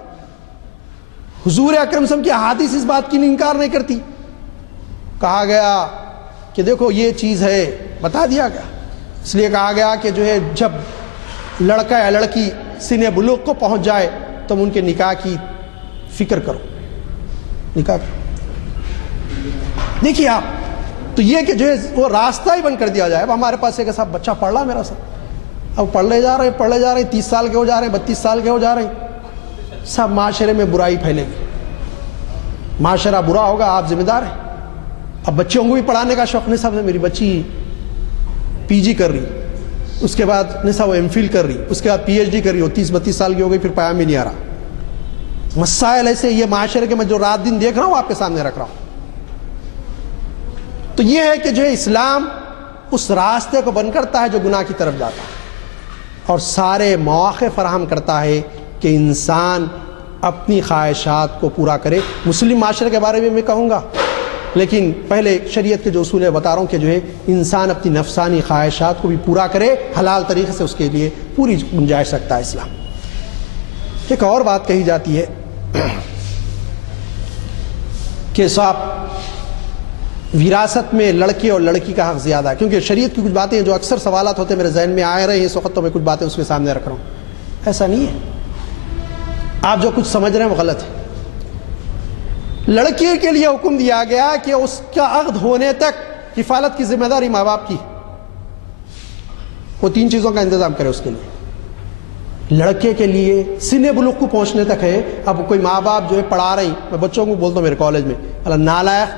حضور اکرم صلی اللہ علیہ وسلم کی احادیث اس بات کی انکار نہیں کرتی. کہا گیا کہ دیکھو یہ چیز ہے، بتا دیا گیا. اس لیے کہا گیا کہ جو ہے جب لڑکا یا لڑکی سن بلوغ کو پہنچ جائے تم ان کے نکاح کی فکر کرو، نکاح کرو. دیکھیے آپ، تو یہ کہ جو ہے وہ راستہ ہی بند کر دیا جائے. اب ہمارے پاس ایک صاحب بچہ پڑھ رہا میرا ساتھ، اب پڑھ لے جا رہے 30 سال کے ہو جا رہے ہیں، 32 سال کے ہو جا رہے ہیں. سب معاشرے میں برائی پھیلے گی، معاشرہ برا ہوگا، آپ ذمہ دار ہیں. اب بچوں کو بھی پڑھانے کا شوق نہیں. صاحب سے میری بچی پی جی کر رہی، اس کے بعد نسا وہ ایم فل کر رہی، اس کے بعد پی ایچ ڈی کر رہی، وہ 30-32 سال کی ہو گئی، پھر پیام بھی نہیں آ رہا. مسائل ایسے یہ معاشرے کے میں جو رات دن دیکھ رہا ہوں آپ کے سامنے رکھ رہا ہوں. تو یہ ہے کہ جو ہے اسلام اس راستے کو بند کرتا ہے جو گناہ کی طرف جاتا ہے، اور سارے مواقع فراہم کرتا ہے کہ انسان اپنی خواہشات کو پورا کرے. مسلم معاشرے کے بارے میں کہوں گا، لیکن پہلے شریعت کے جو اصول ہے بتا رہا ہوں کہ جو ہے انسان اپنی نفسانی خواہشات کو بھی پورا کرے حلال طریقے سے، اس کے لیے پوری گنجائش رکھتا ہے اسلام. ایک اور بات کہی جاتی ہے کہ صاحب وراثت میں لڑکے اور لڑکی کا حق زیادہ ہے، کیونکہ شریعت کی کچھ باتیں جو اکثر سوالات ہوتے ہیں میرے ذہن میں آئے رہے ہیں اس وقت، تو میں کچھ باتیں اس کے سامنے رکھ رہا ہوں. ایسا نہیں ہے، آپ جو کچھ سمجھ رہے ہیں وہ غلط ہے. لڑکی کے لیے حکم دیا گیا کہ اس کا عقد ہونے تک کفالت کی ذمہ داری ماں باپ کی، وہ 3 چیزوں کا انتظام کرے اس کے لیے. لڑکے کے لیے سن بلوغ کو پہنچنے تک ہے. اب کوئی ماں باپ جو ہے پڑھا رہی، میں بچوں کو بولتا ہوں میرے کالج میں، اللہ نالائق،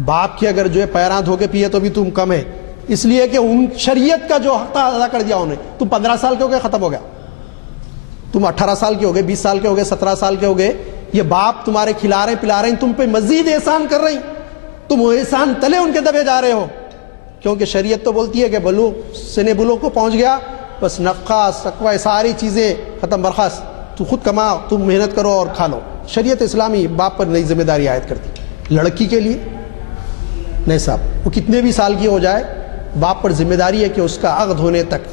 باپ کی اگر جو ہے پیراں دھو کے پیے تو بھی تم کم ہے، اس لیے کہ ان شریعت کا جو حق ادا کر دیا انہیں. تم 15 سال کے ہو گئے، ختم ہو گیا. تم 18 سال کے ہو گئے، 20 سال کے ہو گئے، 17 سال کے ہو گئے، یہ باپ تمہارے کھلا رہے پلا رہے ہیں، تم پہ مزید احسان کر رہی، تم وہ احسان تلے ان کے دبے جا رہے ہو. کیونکہ شریعت تو بولتی ہے کہ بلوغ سن بلوغ کو پہنچ گیا بس نفقہ سقوہ ساری چیزیں ختم، برخاست، تو خود کما، تم محنت کرو اور کھا لو. شریعت اسلامی باپ پر نئی ذمہ داری عائد کرتی. لڑکی کے لیے نہیں صاحب، وہ کتنے بھی سال کی ہو جائے باپ پر ذمہ داری ہے کہ اس کا عقد ہونے تک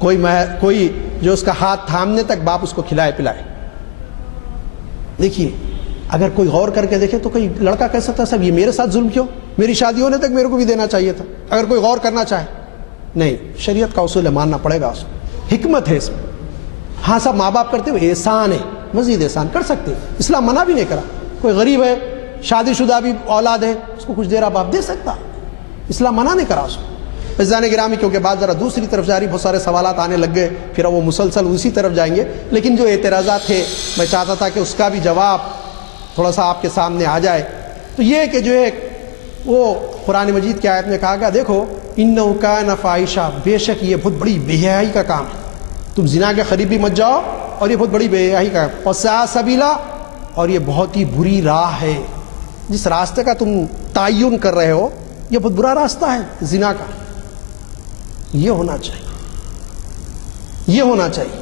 کوئی جو اس کا ہاتھ تھامنے تک باپ اس کو کھلائے پلائے. دیکھیے اگر کوئی غور کر کے دیکھے تو کوئی لڑکا کہہ سکتا ہے صاحب یہ میرے ساتھ ظلم کیوں، میری شادی ہونے تک میرے کو بھی دینا چاہیے تھا. اگر کوئی غور کرنا چاہے، نہیں، شریعت کا اصول ہے، ماننا پڑے گا اس کو، حکمت ہے اس میں. ہاں صاحب ماں باپ کرتے ہوئے احسان ہے، مزید احسان کر سکتے ہیں، اسلام منع بھی نہیں کرا. کوئی غریب ہے، شادی شدہ بھی اولاد ہے، اس کو کچھ دیر باپ دے سکتا، اسلام منع نہیں کرا اس کو. عزیزان گرامی، کیونکہ بات ذرا دوسری طرف جا رہی، بہت سارے سوالات آنے لگ گئے، پھر وہ مسلسل اسی طرف جائیں گے. لیکن جو اعتراضات تھے میں چاہتا تھا کہ اس کا بھی جواب تھوڑا سا آپ کے سامنے آ جائے. تو یہ کہ جو ہے وہ قرآن مجید کی آیت میں کہا گیا، دیکھو انہ کان فاحشہ، بے شک یہ بہت بڑی بے حیائی کا کام ہے، تم زنا کے قریب بھی مت جاؤ، اور یہ بہت بڑی بے حیائی کا ہے، اور ساء سبیلا، اور یہ بہت ہی بری راہ ہے. جس راستے کا تم تعین کر رہے ہو، یہ بہت برا راستہ ہے زنا کا. یہ ہونا چاہیے، یہ ہونا چاہیے.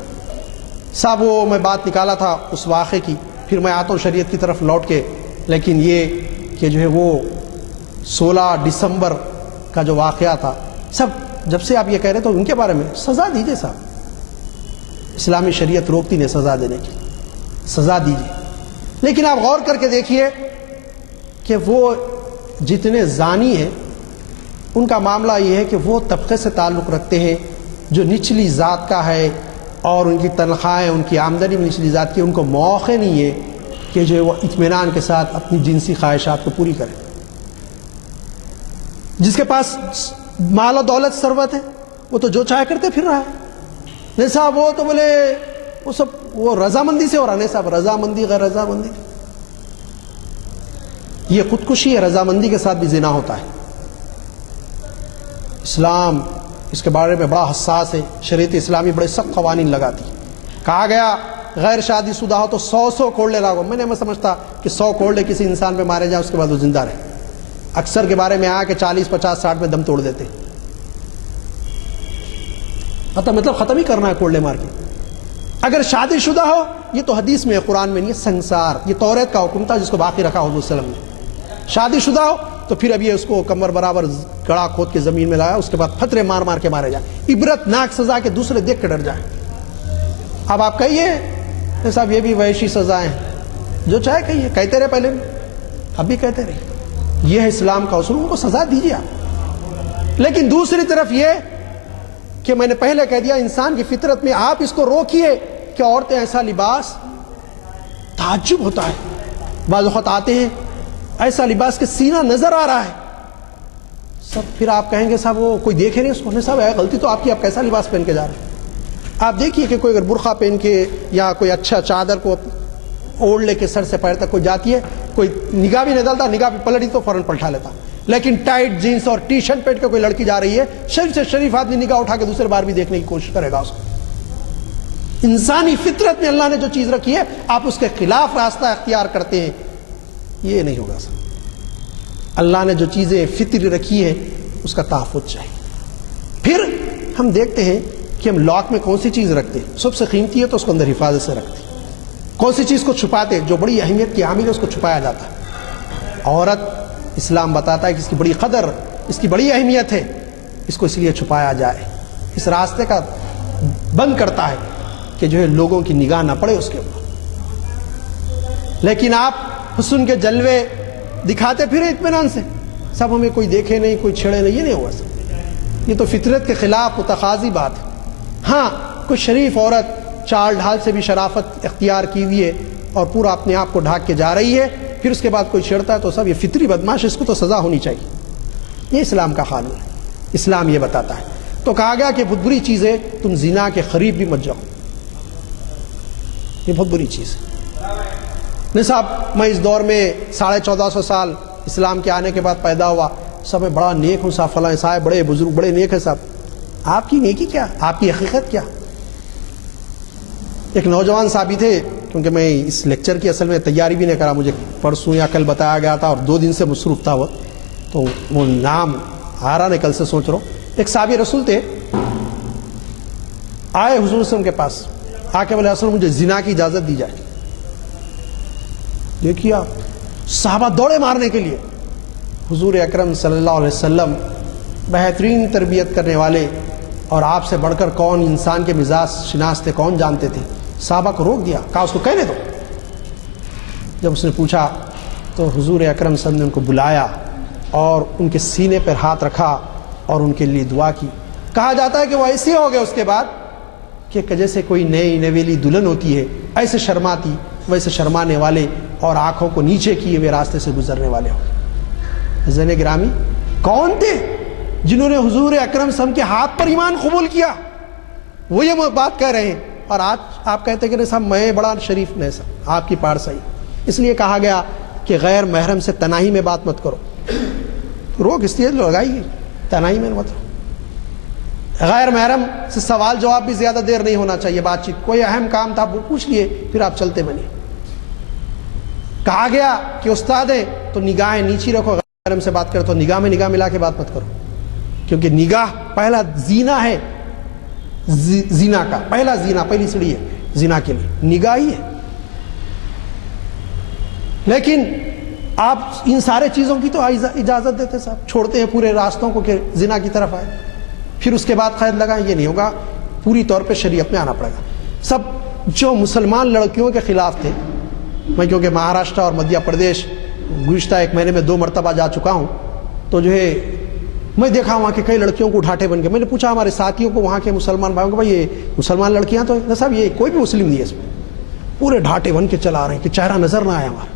صاحب وہ میں بات نکالا تھا اس واقعے کی، پھر میں آتا ہوں شریعت کی طرف لوٹ کے. لیکن یہ کہ جو ہے وہ 16 دسمبر کا جو واقعہ تھا، سب جب سے آپ یہ کہہ رہے تو ان کے بارے میں سزا دیجئے صاحب. اسلامی شریعت روکتی نہیں سزا دینے کی، سزا دیجئے. لیکن آپ غور کر کے دیکھیے کہ وہ جتنے زانی ہیں ان کا معاملہ یہ ہے کہ وہ طبقے سے تعلق رکھتے ہیں جو نچلی ذات کا ہے، اور ان کی تنخواہیں، ان کی آمدنی بھی نچلی ذات کی. ان کو موقع نہیں ہے کہ جو وہ اطمینان کے ساتھ اپنی جنسی خواہشات کو پوری کریں. جس کے پاس مال و دولت ثروت ہے وہ تو جو چاہے کرتے پھر رہا ہے. نہیں صاحب وہ تو بولے وہ سب وہ رضامندی سے ہو رہا. نہیں صاحب رضامندی غیر رضامندی یہ خودکشی ہے. رضامندی کے ساتھ بھی زنا ہوتا ہے. اسلام اس کے بارے میں بڑا حساس ہے. شریعت اسلامی بڑے سخت قوانین لگاتی. کہا گیا غیر شادی شدہ ہو تو 100 کوڑلے لاگو. میں نہیں سمجھتا کہ 100 کوڑلے کسی انسان پہ مارے جائیں اس کے بعد وہ زندہ رہے. اکثر کے بارے میں آیا کہ 40 50 60 میں دم توڑ دیتے. مطلب ختم ہی کرنا ہے کوڑلے مار کے. اگر شادی شدہ ہو، یہ تو حدیث میں ہے، قرآن میں نہیں ہے، سنسار. یہ توریت کا حکم تھا جس کو باقی رکھا حضور صلی اللہ علیہ وسلم نے. شادی شدہ ہو تو پھر اب یہ اس کو کمر برابر گڑا کھود کے زمین میں لایا، اس کے بعد پتھرے مار مار کے مارے جائیں. عبرت ناک سزا کے دوسرے دیکھ کے ڈر جائیں. اب آپ کہیے صاحب یہ بھی وحشی سزائیں، جو چاہے کہیے، کہتے رہے پہلے بھی، اب بھی کہتے رہے. یہ ہے اسلام کا اصول، ان کو سزا دیجیے آپ. لیکن دوسری طرف یہ کہ میں نے پہلے کہہ دیا انسان کی فطرت میں آپ اس کو روکیے کہ عورتیں ایسا لباس، تعجب ہوتا ہے بعض اوقات آتے ہیں ایسا لباس کہ سینہ نظر آ رہا ہے سب. پھر آپ کہیں گے صاحب وہ کوئی دیکھے نہیں اس کو. نہیں صاحب غلطی تو آپ کی، آپ کیسا لباس پہن کے جا رہے ہیں. آپ دیکھیے کہ کوئی اگر برقع پہن کے یا کوئی اچھا چادر کو اوڑھ لے کے سر سے پیر تک کوئی جاتی ہے، کوئی نگاہ بھی نہیں ڈالتا، نگاہ بھی پلٹی تو فوراً پلٹا لیتا. لیکن ٹائٹ جینس اور ٹی شرٹ پہن کے کوئی لڑکی جا رہی ہے، شریف سے شریف آدمی نگاہ اٹھا کے دوسرے بار بھی دیکھنے کی کوشش کرے گا اس کو. انسانی فطرت میں اللہ نے جو چیز رکھی ہے آپ اس کے خلاف راستہ اختیار کرتے ہیں، یہ نہیں ہوگا سر. اللہ نے جو چیزیں فطری رکھی ہیں اس کا تحفظ چاہیے. پھر ہم دیکھتے ہیں کہ ہم لاک میں کون سی چیز رکھتے ہیں، سب سے قیمتی ہے تو اس کو اندر حفاظت سے رکھتے ہیں. کون سی چیز کو چھپاتے، جو بڑی اہمیت کی حامل ہے اس کو چھپایا جاتا ہے. عورت اسلام بتاتا ہے کہ اس کی بڑی قدر، اس کی بڑی اہمیت ہے، اس کو اس لیے چھپایا جائے. اس راستے کا بند کرتا ہے کہ جو ہے لوگوں کی نگاہ نہ پڑے اس کے اوپر. لیکن آپ حسن کے جلوے دکھاتے پھرے اطمینان سے، سب ہمیں کوئی دیکھے نہیں، کوئی چھیڑے نہیں. یہ نہیں ہوا سب. یہ تو فطرت کے خلاف متخاذی بات ہے. ہاں کوئی شریف عورت چال ڈھال سے بھی شرافت اختیار کی ہوئی ہے اور پورا اپنے آپ کو ڈھانک کے جا رہی ہے، پھر اس کے بعد کوئی چھیڑتا ہے تو سب یہ فطری بدماش، اس کو تو سزا ہونی چاہیے. یہ اسلام کا قانون ہے، اسلام یہ بتاتا ہے. تو کہا گیا کہ بہت بری چیز ہے تم زنا کے قریب بھی مت جاؤ. یہ بہت بری چیز ہے. نہیں صاحب میں اس دور میں 1450 سال اسلام کے آنے کے بعد پیدا ہوا، سب میں بڑا نیک ہوں صاحب، فلاں صاحب بڑے بزرگ بڑے نیک ہیں صاحب. آپ کی نیکی کیا، آپ کی حقیقت کیا؟ ایک نوجوان صاحب ہی تھے، کیونکہ میں اس لیکچر کی اصل میں تیاری بھی نہیں کرا، مجھے پرسوں یا کل بتایا گیا تھا اور 2 دن سے مصروف تھا وہ، تو وہ نام آ رہا نہیں، کل سے سوچ رہا ہوں. ایک صحابی رسول تھے، آئے حضور صلی اللہ علیہ وسلم کے پاس، آ کے بولے حضور مجھے زنا کی اجازت دی جائے. دیکھیے آپ صحابہ دوڑے مارنے کے لیے. حضور اکرم صلی اللہ علیہ وسلم بہترین تربیت کرنے والے، اور آپ سے بڑھ کر کون انسان کے مزاج شناس تھے، کون جانتے تھے. صحابہ کو روک دیا، کہا اس کو کہنے دو. جب اس نے پوچھا تو حضور اکرم صلی اللہ علیہ وسلم نے ان کو بلایا اور ان کے سینے پر ہاتھ رکھا اور ان کے لیے دعا کی. کہا جاتا ہے کہ وہ ایسے ہو گئے اس کے بعد کہ جیسے کوئی نئی نویلی دلہن ہوتی ہے ایسے شرماتی ویسے شرمانے والے اور آنکھوں کو نیچے کیے ہوئے راستے سے گزرنے والے ہو. حضرت گرامی کون تھے جنہوں نے حضور اکرم صلی اللہ علیہ وسلم کے ہاتھ پر ایمان قبول کیا؟ وہ یہ بات کہہ رہے ہیں، اور آج آپ کہتے ہیں کہ صاحب میں بڑا شریف. نہیں صاحب، آپ کی پار صحیح. اس لیے کہا گیا کہ غیر محرم سے تنہائی میں بات مت کرو. روک اس لیے لگائیے، تنہائی میں مت. غیر محرم سے سوال جواب بھی زیادہ دیر نہیں ہونا چاہیے. بات چیت کوئی اہم کام تھا وہ پوچھ لیے، پھر آپ چلتے بنیے. کہا گیا کہ استاد ہے تو نگاہیں نیچی رکھو. بارے سے بات کرو تو نگاہ میں نگاہ ملا کے بات مت کرو، کیونکہ نگاہ پہلا زینا ہے، زینا کا پہلا زینا، پہلی سیڑھی ہے زنا کے لیے نگاہ ہی ہے۔ لیکن آپ ان سارے چیزوں کی تو اجازت دیتے صاحب، چھوڑتے ہیں پورے راستوں کو کہ زنا کی طرف آئے، پھر اس کے بعد قید لگائیں، یہ نہیں ہوگا، پوری طور پہ شریعت میں آنا پڑے گا۔ سب جو مسلمان لڑکیوں کے خلاف تھے، میں کیونکہ مہاراشٹر اور مدھیہ پردیش گزشتہ 1 مہینے میں 2 مرتبہ جا چکا ہوں، تو جو ہے میں دیکھا وہاں کے کئی لڑکیوں کو اٹھاٹے بن کے، میں نے پوچھا ہمارے ساتھیوں کو، وہاں کے مسلمان بھائیوں کو، بھائی یہ مسلمان لڑکیاں تو صاحب یہ کوئی بھی مسلم نہیں ہے، اس میں پورے ڈھاٹے بن کے چلا رہے ہیں کہ چہرہ نظر نہ آئے ہمارا۔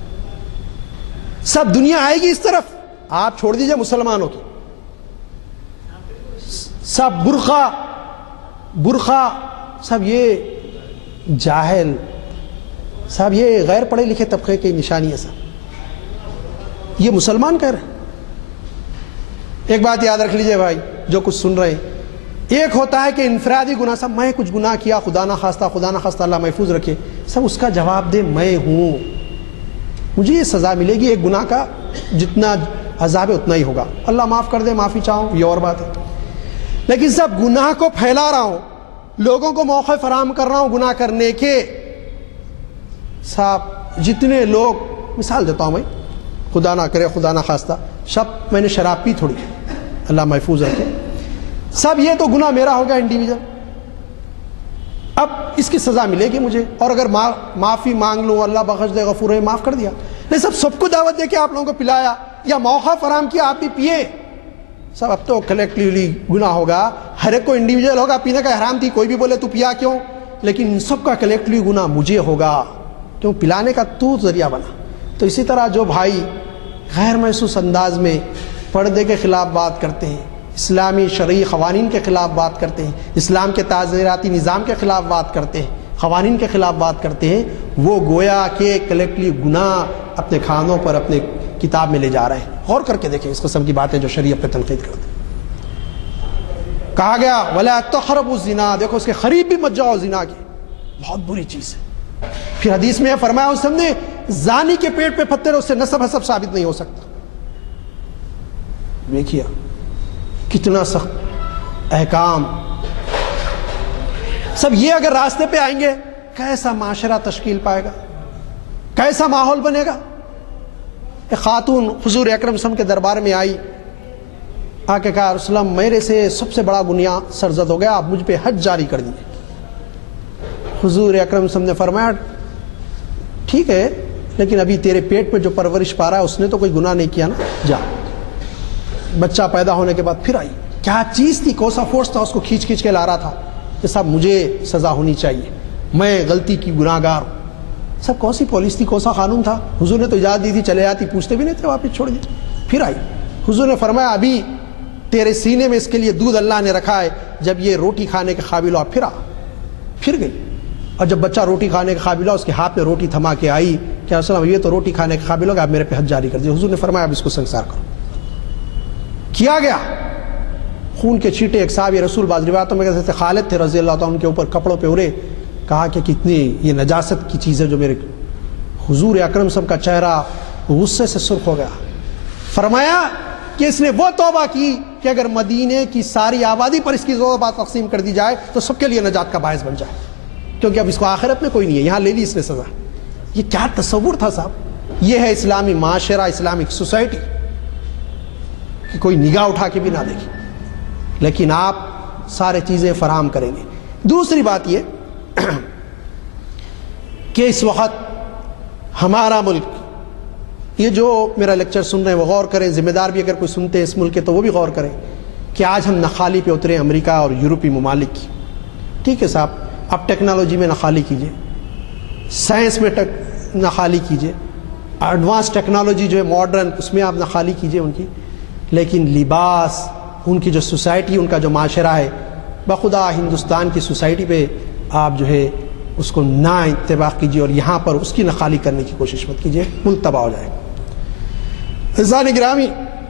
سب دنیا آئے گی اس طرف، آپ چھوڑ دیجئے مسلمانوں کی، سب برقع سب یہ جاہل، سب یہ غیر پڑھے لکھے طبقے کی نشانی ہے سب، یہ مسلمان کہہ رہے ہیں۔ ایک بات یاد رکھ لیجئے بھائی جو کچھ سن رہے ہیں، ایک ہوتا ہے کہ انفرادی گناہ، سب میں کچھ گناہ کیا، خدا نہ خواستہ اللہ محفوظ رکھے، سب اس کا جواب دے میں ہوں، مجھے یہ سزا ملے گی، ایک گناہ کا جتنا عذاب ہے اتنا ہی ہوگا، اللہ معاف کر دے، معافی چاہوں، یہ اور بات ہے۔ لیکن سب گناہ کو پھیلا رہا ہوں، لوگوں کو موقع فراہم کر رہا ہوں گناہ کرنے کے، صاحب جتنے لوگ، مثال دیتا ہوں بھائی، خدا نہ کرے خدا نہ خواستہ سب میں نے شراب پی تھوڑی، اللہ محفوظ رکھے، سب یہ تو گناہ میرا ہو گیا انڈیویجل، اب اس کی سزا ملے گی مجھے، اور اگر معافی مانگ لوں اللہ بخش دے غفور ہے، معاف کر دیا۔ نہیں سب کو دعوت دے کے آپ لوگوں کو پلایا یا موقع فراہم کیا آپ بھی پیے، سب اب تو کلیکٹیولی گناہ ہوگا، ہر ایک کو انڈیویجل ہوگا، پینے کا حرام تھی کوئی بھی بولے تو پیا کیوں، لیکن سب کا کلیکٹیولی گناہ مجھے ہوگا، کیوں پلانے کا تو ذریعہ بنا۔ تو اسی طرح جو بھائی غیر محسوس انداز میں پردے کے خلاف بات کرتے ہیں، اسلامی شرعی قوانین کے خلاف بات کرتے ہیں، اسلام کے تعزیراتی نظام کے خلاف بات کرتے ہیں، قوانین کے خلاف بات کرتے ہیں، وہ گویا کہ کلیکٹلی گناہ اپنے کھانوں پر اپنے کتاب میں لے جا رہے ہیں۔ غور کر کے دیکھیں اس قسم کی باتیں جو شریعت پہ تنقید کرتے ہیں۔ کہا گیا وَلَا تَقْرَبُوا الزِّنَا، دیکھو اس کے قریب بھی مت جاؤ زنا کی، بہت بری چیز ہے۔ پھر حدیث میں فرمایا اس نے زانی کے پیٹ پہ پتھر، اس سے نسب حسب ثابت نہیں ہو سکتا۔ دیکھیے کتنا سخت احکام، سب یہ اگر راستے پہ آئیں گے کیسا معاشرہ تشکیل پائے گا، کیسا ماحول بنے گا۔ ایک خاتون حضور اکرم صلی اللہ علیہ وسلم کے دربار میں آئی، آ کے کہا رسول اللہ میرے سے سب سے بڑا گناہ سرزد ہو گیا، آپ مجھ پہ حج جاری کر دیجیے۔ حضور اکرم صلی اللہ علیہ وسلم نے فرمایا ٹھیک ہے، لیکن ابھی تیرے پیٹ پہ جو پرورش پا رہا ہے اس نے تو کوئی گناہ نہیں کیا نا، جا۔ بچہ پیدا ہونے کے بعد پھر آئی، کیا چیز تھی، کون سا فورس تھا اس کو کھینچ کے لا رہا تھا کہ صاحب مجھے سزا ہونی چاہیے، میں غلطی کی گناہ گار ہوں۔ سب کون سی پالیسی تھی، کون سا قانون تھا، حضور نے تو اجازت دی تھی، چلے جاتی، پوچھتے بھی نہیں تھے، واپس چھوڑ دی۔ پھر آئی، حضور نے فرمایا ابھی تیرے سینے میں اس کے لیے دودھ اللہ نے رکھا ہے، جب یہ روٹی کھانے کے قابل ہو پھر آ۔ پھر گئی، اور جب بچہ روٹی کھانے کے قابل ہوا اس کے ہاتھ میں روٹی تھما کے آئی کہ رسول اللہ یہ تو روٹی کھانے کے قابل ہوگا، آپ میرے پہ حد جاری کر دیے۔ حضور نے فرمایا اب اس کو سنسار کرو۔ کیا گیا، خون کے چھینٹے، ایک صحابی رسول بعض روایتوں میں کہتے تھے خالد تھے رضی اللہ تعالیٰ، ان کے اوپر کپڑوں پہ اڑے، کہا کہ کتنی یہ نجاست کی چیز ہے جو میرے حضور اکرم صاحب کا چہرہ غصے سے سرخ ہو گیا۔ فرمایا کہ اس نے وہ توبہ کی کہ اگر مدینے کی ساری آبادی پر اس کی بات تقسیم کر دی جائے تو سب کے لیے نجات کا باعث بن جائے، کیونکہ اب اس کو آخرت میں کوئی نہیں ہے، یہاں لے لی اس نے سزا۔ یہ کیا تصور تھا صاحب، یہ ہے اسلامی معاشرہ، اسلامک سوسائٹی، کہ کوئی نگاہ اٹھا کے بھی نہ دیکھے، لیکن آپ سارے چیزیں فراہم کریں گے۔ دوسری بات یہ کہ اس وقت ہمارا ملک، یہ جو میرا لیکچر سن رہے ہیں وہ غور کریں، ذمہ دار بھی اگر کوئی سنتے ہیں اس ملک کے تو وہ بھی غور کریں کہ آج ہم نخالی پہ اترے امریکہ اور یورپی ممالک کی۔ ٹھیک ہے صاحب، اب ٹیکنالوجی میں نخالی کیجئے، سائنس میں نخالی کیجئے، ایڈوانس ٹیکنالوجی جو ہے ماڈرن اس میں آپ نخالی کیجئے ان کی، لیکن لباس، ان کی جو سوسائٹی، ان کا جو معاشرہ ہے، بخدا ہندوستان کی سوسائٹی پہ آپ جو ہے اس کو نہ اتباع کیجیے، اور یہاں پر اس کی نخالی کرنے کی کوشش مت کیجیے، ملک تباہ ہو جائے گا۔ عزیزان گرامی،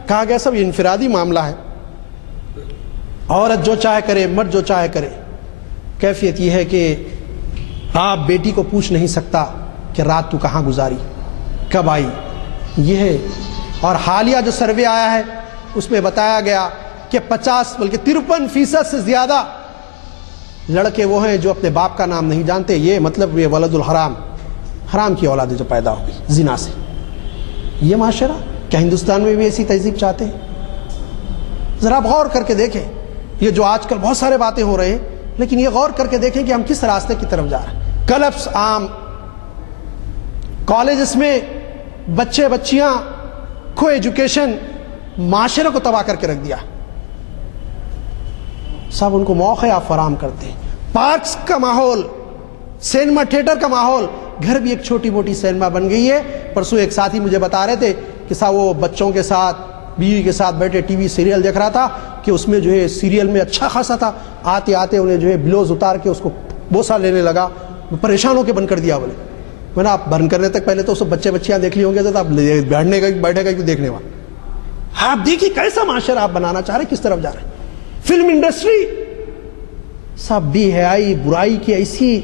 کہا گیا سب یہ انفرادی معاملہ ہے، عورت جو چاہے کرے، مرد جو چاہے کرے۔ کیفیت یہ ہے کہ آپ بیٹی کو پوچھ نہیں سکتا کہ رات تو کہاں گزاری، کب آئی، یہ ہے اور حالیہ جو سروے آیا ہے اس میں بتایا گیا کہ 50 بلکہ 53% سے زیادہ لڑکے وہ ہیں جو اپنے باپ کا نام نہیں جانتے. یہ مطلب یہ ولد الحرام، حرام کی اولاد جو پیدا ہوگی زنا سے. یہ معاشرہ کیا ہندوستان میں بھی ایسی تہذیب چاہتے ہیں؟ ذرا آپ غور کر کے دیکھیں. یہ جو آج کل بہت سارے باتیں ہو رہے ہیں، لیکن یہ غور کر کے دیکھیں کہ ہم کس راستے کی طرف جا رہے ہیں. کلبس عام، کالجز میں بچے بچیاں، کو ایجوکیشن معاشرے کو تباہ کر کے رکھ دیا. سب ان کو موقع آپ فراہم کرتے ہیں. پارکس کا ماحول، سینما تھیٹر کا ماحول، گھر بھی ایک چھوٹی موٹی سینما بن گئی ہے. پرسوں ایک ساتھی مجھے بتا رہے تھے کہ صاحب وہ بچوں کے ساتھ، بیوی کے ساتھ بیٹھے ٹی وی سیریل دیکھ رہا تھا کہ اس میں جو ہے سیریل میں اچھا خاصا تھا، آتے آتے انہیں جو ہے بلوز اتار کے اس کو بوسہ لینے لگا. پریشان ہو کے بند کر دیا. بولے میں نے آپ بند کرنے تک پہلے تو بچے بچیاں دیکھ لی ہوں گے تو آپ بیٹھے گا کیوں دیکھنے والا. آپ دیکھیے کیسا معاشرہ آپ بنانا چاہ رہے ہیں، کس طرف جا رہے ہیں. فلم انڈسٹری سب بے حیائی، برائی کی ایسی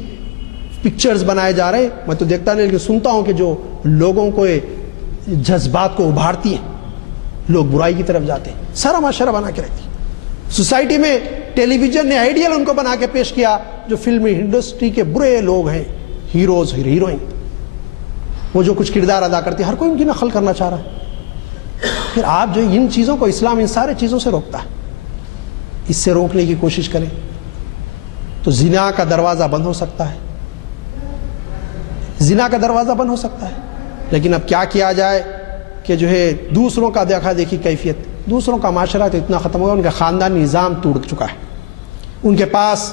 پکچرز بنائے جا رہے ہیں. میں تو دیکھتا نہیں لیکن سنتا ہوں کہ جو لوگوں کو جذبات کو ابھارتی ہیں، لوگ برائی کی طرف جاتے ہیں. سارا معاشرہ بنا کے رکھتی ہے. سوسائٹی میں ٹیلی ویژن نے آئیڈیل ان کو بنا کے پیش کیا جو فلم انڈسٹری کے برے لوگ ہیں، ہیروز ہیروئن، وہ جو کچھ کردار ادا کرتے ہیں، ہر کوئی ان کی نقل کرنا چاہ رہا ہے. پھر آپ جو ان چیزوں کو، اسلام ان سارے چیزوں سے روکتا ہے. اس سے روکنے کی کوشش کریں تو زنا کا دروازہ بند ہو سکتا ہے. زنا کا دروازہ بند ہو سکتا ہے. لیکن اب کیا کیا جائے کہ جو ہے دوسروں کا دیکھا دیکھی کیفیت، دوسروں کا معاشرہ تو اتنا ختم ہو گیا، ان کا خاندانی نظام ٹوٹ چکا ہے. ان کے پاس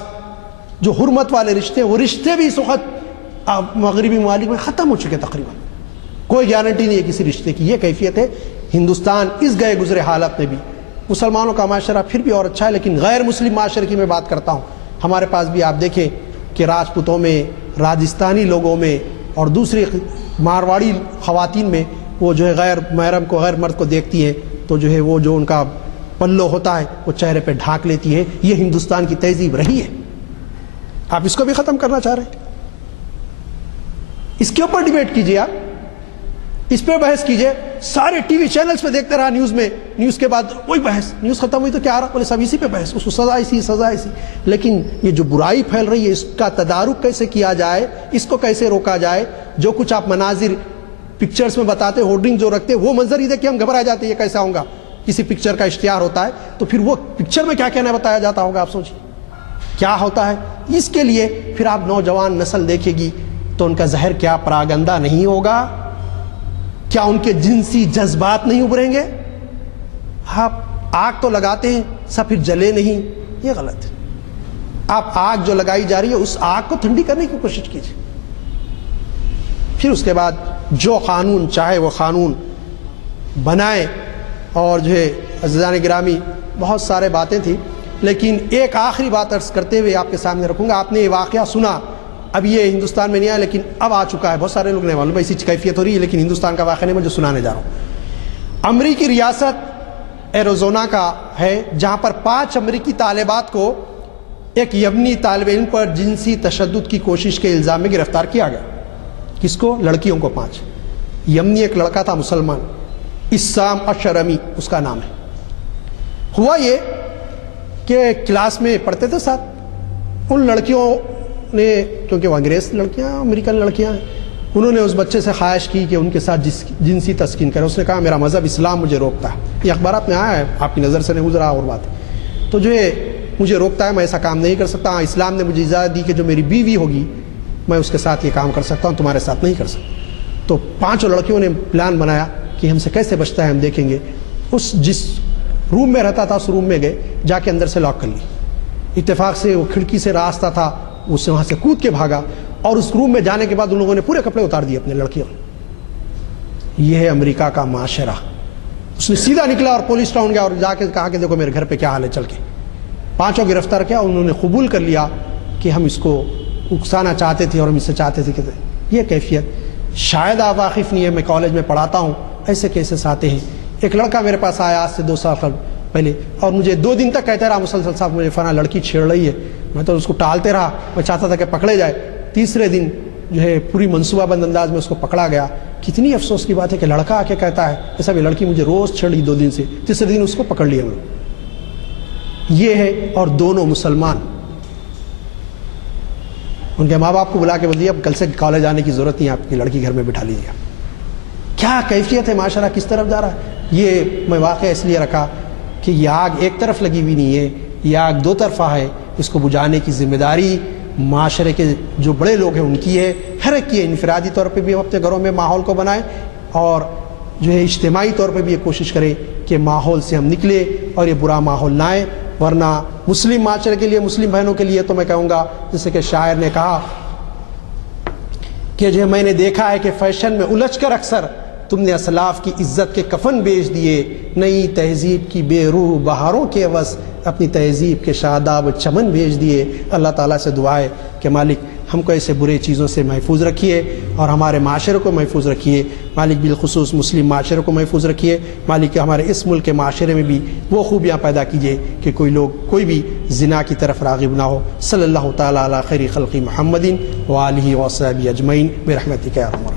جو حرمت والے رشتے، وہ رشتے بھی اس وقت مغربی ممالک میں ختم ہو چکے تقریباً. کوئی گارنٹی نہیں ہے کسی رشتے کی. یہ کیفیت ہے ہندوستان اس گئے گزرے حالت میں بھی. مسلمانوں کا معاشرہ پھر بھی اور اچھا ہے، لیکن غیر مسلم معاشرے کی میں بات کرتا ہوں. ہمارے پاس بھی آپ دیکھیں کہ راجپوتوں میں، راجستھانی لوگوں میں اور دوسری مارواڑی خواتین میں وہ جو ہے غیر محرم کو، غیر مرد کو دیکھتی ہیں تو جو ہے وہ جو ان کا پلو ہوتا ہے وہ چہرے پہ ڈھانک لیتی ہے. یہ ہندوستان کی تہذیب رہی ہے. آپ اس کو بھی ختم کرنا چاہ رہے ہیں. اس کے اوپر ڈیبیٹ کیجیے، آپ اس پہ بحث کیجیے. سارے ٹی وی چینلز پہ دیکھتے رہا، نیوز میں، نیوز کے بعد وہی بحث، نیوز ختم ہوئی تو کیا رہا، بولے سب اسی پہ بحث، اس کو سزا ایسی، سزا ایسی. لیکن یہ جو برائی پھیل رہی ہے اس کا تدارک کیسے کیا جائے، اس کو کیسے روکا جائے. جو کچھ آپ مناظر پکچرز میں بتاتے، ہورڈنگ جو رکھتے، وہ منظر ہی دیکھ کے ہم گھبرا جاتے یہ کیسا ہوگا. کسی پکچر کا اشتہار ہوتا ہے تو پھر وہ پکچر میں کیا کہنا بتایا جاتا ہوگا، آپ سوچیے کیا ہوتا ہے. اس کے لیے پھر آپ نوجوان نسل دیکھے گی تو ان کا زہر کیا پراگندہ نہیں ہوگا، کیا ان کے جنسی جذبات نہیں ابھریں گے. آپ آگ تو لگاتے ہیں سب پھر جلے نہیں، یہ غلط ہے. آپ آگ جو لگائی جا رہی ہے اس آگ کو ٹھنڈی کرنے کی کوشش کیجیے. پھر اس کے بعد جو قانون چاہے وہ قانون بنائے. اور جو ہے عزیزان گرامی بہت سارے باتیں تھیں، لیکن ایک آخری بات عرض کرتے ہوئے آپ کے سامنے رکھوں گا. آپ نے یہ واقعہ سنا، اب یہ ہندوستان میں نہیں آیا لیکن اب آ چکا ہے. بہت سارے لوگ نہیں معلوم ایسی کیفیت ہو رہی ہے، لیکن ہندوستان کا واقعہ نہیں، میں جو سنانے جا رہا ہوں. امریکی ریاست ایریزونا کا ہے جہاں پر 5 امریکی طالبات کو ایک یمنی طالب علم پر جنسی تشدد کی کوشش کے الزام میں گرفتار کیا گیا. کس کو؟ لڑکیوں کو 5. یمنی ایک لڑکا تھا مسلمان، اسام اشرمی اس کا نام ہے. ہوا یہ کہ کلاس میں پڑھتے تھے ساتھ، ان لڑکیوں نے، کیونکہ وہ انگریز لڑکیاں، امریکن لڑکیاں ہیں، انہوں نے اس بچے سے خواہش کی کہ ان کے ساتھ جنسی تسکین کرے. اس نے کہا میرا مذہب اسلام مجھے روکتا ہے. یہ اخبارات میں آیا ہے، آپ کی نظر سے نہیں گزرا اور بات ہے. تو جو ہے مجھے روکتا ہے، میں ایسا کام نہیں کر سکتا. ہاں اسلام نے مجھے اجازت دی کہ جو میری بیوی ہوگی میں اس کے ساتھ یہ کام کر سکتا ہوں، تمہارے ساتھ نہیں کر سکتا. تو 5 لڑکیوں نے پلان بنایا کہ ہم سے کیسے بچتا ہے ہم دیکھیں گے. جس روم میں رہتا تھا اس روم میں گئے، جا کے اندر سے لاک کر لی. اتفاق سے وہ کھڑکی سے راستہ تھا، اس سے وہاں سے کود کے بھاگا اور اس روم میں جانے کے بعد ان لوگوں نے پورے کپڑے اتار دیے اپنے لڑکیوں. یہ ہے امریکہ کا معاشرہ. اس نے سیدھا نکلا اور پولیس ٹاؤن گیا اور جا کے کہا کہ دیکھو میرے گھر پہ کیا حال ہے، چل کے 5 گرفتار کیا. انہوں نے قبول کر لیا کہ ہم اس کو اکسانا چاہتے تھے اور ہم اس سے چاہتے تھے. کہ یہ کیفیت شاید آپ واقف نہیں ہے، میں کالج میں پڑھاتا ہوں، ایسے کیسز آتے ہیں. ایک لڑکا میرے پاس آیا آج سے 2 سال پہلے اور مجھے 2 دن تک کہتا رہا مسلسل صاحب مجھے فلاں لڑکی چھیڑ رہی ہے. میں تو اس کو ٹالتے رہا، میں چاہتا تھا کہ پکڑے جائے. تیسرے دن جو ہے پوری منصوبہ بند انداز میں اس کو پکڑا گیا. کتنی افسوس کی بات ہے کہ لڑکا آ کے کہتا ہے کہ صاحب یہ لڑکی مجھے روز چھڑ رہی 2 دن سے, تیسرے دن اس کو پکڑ لیا ہم لوگ. یہ ہے, اور دونوں مسلمان. ان کے ماں باپ کو بلا کے بول دیا اب کل سے کالج آنے کی ضرورت نہیں, آپ کی لڑکی گھر میں بٹھا لیجیے. کیا کیفیت ہے, معاشرہ کس طرف جا رہا ہے. یہ میں واقعہ اس لیے رکھا کہ یہ آگ ایک طرف لگی ہوئی نہیں ہے, یہ آگ 2 طرفہ ہے. اس کو بجھانے کی ذمہ داری معاشرے کے جو بڑے لوگ ہیں ان کی ہے, ہر ایک کی ہے. انفرادی طور پہ بھی ہم اپنے گھروں میں ماحول کو بنائیں, اور جو ہے اجتماعی طور پہ بھی یہ کوشش کریں کہ ماحول سے ہم نکلے اور یہ برا ماحول نہ آئے. ورنہ مسلم معاشرے کے لیے, مسلم بہنوں کے لیے تو میں کہوں گا جیسے کہ شاعر نے کہا کہ جو میں نے دیکھا ہے کہ فیشن میں الجھ کر اکثر تم نے اسلاف کی عزت کے کفن بیچ دیے. نئی تہذیب کی بے روح بہاروں کے عوض اپنی تہذیب کے شاداب چمن بھیج دیے. اللہ تعالیٰ سے دعا ہے کہ مالک ہم کو ایسے برے چیزوں سے محفوظ رکھیے اور ہمارے معاشرے کو محفوظ رکھیے. مالک بالخصوص مسلم معاشرے کو محفوظ رکھیے. مالک ہمارے اس ملک کے معاشرے میں بھی وہ خوبیاں پیدا کیجیے کہ کوئی بھی زنا کی طرف راغب نہ ہو. صلی اللہ تعالیٰ علی خیر خلق محمد وآلہ وصحبہ اجمعین برحمتک یا ارحم الراحمین.